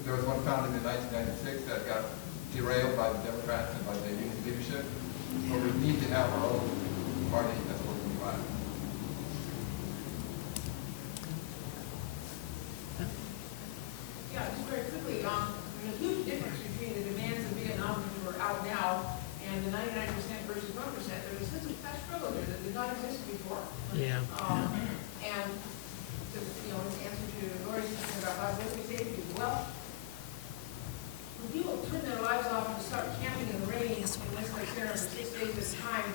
There was one founded in 1996 that got derailed by the Democrats and by the union leadership, but we need to have our own party that's working class. Yeah, just very quickly, there's a huge difference between the demands of Vietnam, which were out now, and the 99% versus 1%. There's a sense of class struggle there that did not exist before. Yeah. And to, you know, in answer to Lori's question about what do we say to people? Well, when people turn their lives off and start camping in the rain in Westlake Center for 6 days at a time,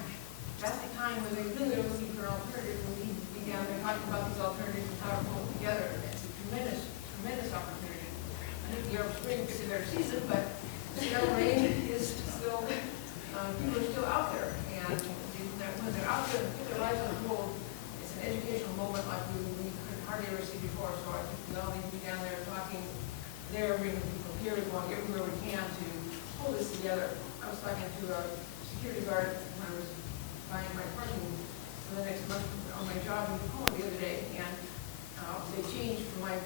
that's the time when they really are looking for an alternative. We need to be down there talking about these alternatives and how to pull them together. It's a tremendous, tremendous opportunity. I think the Arab Spring is their season, but the Arab rain is still, people are still out there. And when they're out there and put their lives on hold, it's an educational moment like we could hardly ever see before. So I think we all need to be down there talking there, bringing people here, going everywhere we can to pull this together. I was talking to a security guard when I was buying my parking for the next month on my job in Tacoma the other day, and they changed from my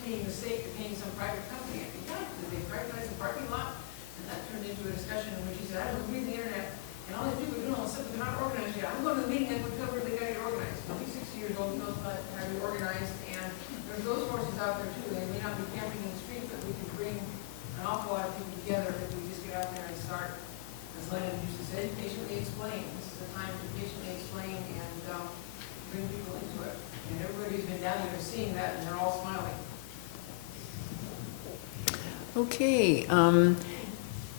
paying the state to paying some private company. I think, yeah, did they privatize the parking lot? And that turned into a discussion in which he said, I don't read the internet, and all these people are doing all this stuff, they're not organized yet. I'm going to the meeting that would cover they got to get organized. He's 60 years old, he knows how to be organized, and there's those forces out there too. They may not be camping in the streets, but we can bring an awful lot of people together if we just get out there and start, as Lennon used to say, patiently explain. This is the time to patiently explain and bring people into it. And everybody's been down there seeing that, and they're all smiling. Okay.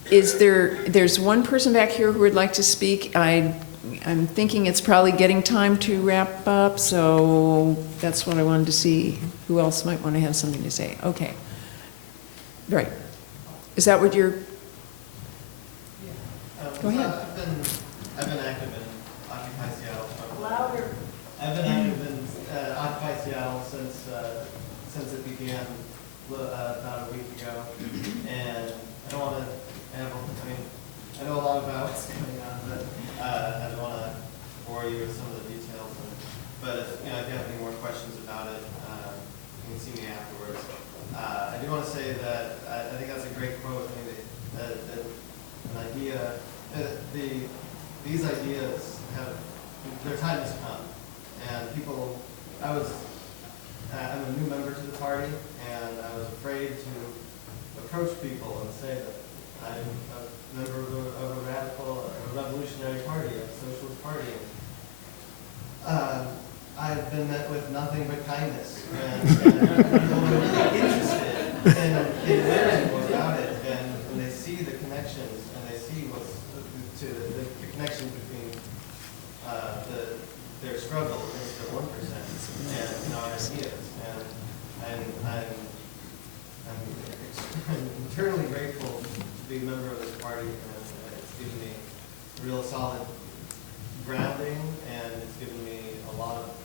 There's one person back here who would like to speak. I'm thinking it's probably getting time to wrap up, so that's what I wanted to see. Who else might want to have something to say? Okay. Right. Is that what you're... Go ahead. I've been active in Occupy Seattle. Louder. I've been active in Occupy Seattle since it began about a week ago, and I don't want to. I know a lot about what's going on, but I don't want to bore you with some of the details. But if you have any more questions about it, you can see me afterwards. I do want to say that I think that's a great quote. I mean, that an idea, these ideas have their time has come, and people. I'm a new member to the party, and I was afraid to approach people and say that I'm a member of a radical, a revolutionary party, a socialist party. I've been met with nothing but kindness, and people are really interested in learning more about it, and when they see the connections and they see what's to the connection between their struggle against the 1% and our ideas. And I'm eternally grateful to be a member of this party, and it's given me real solid grounding, and it's given me a lot of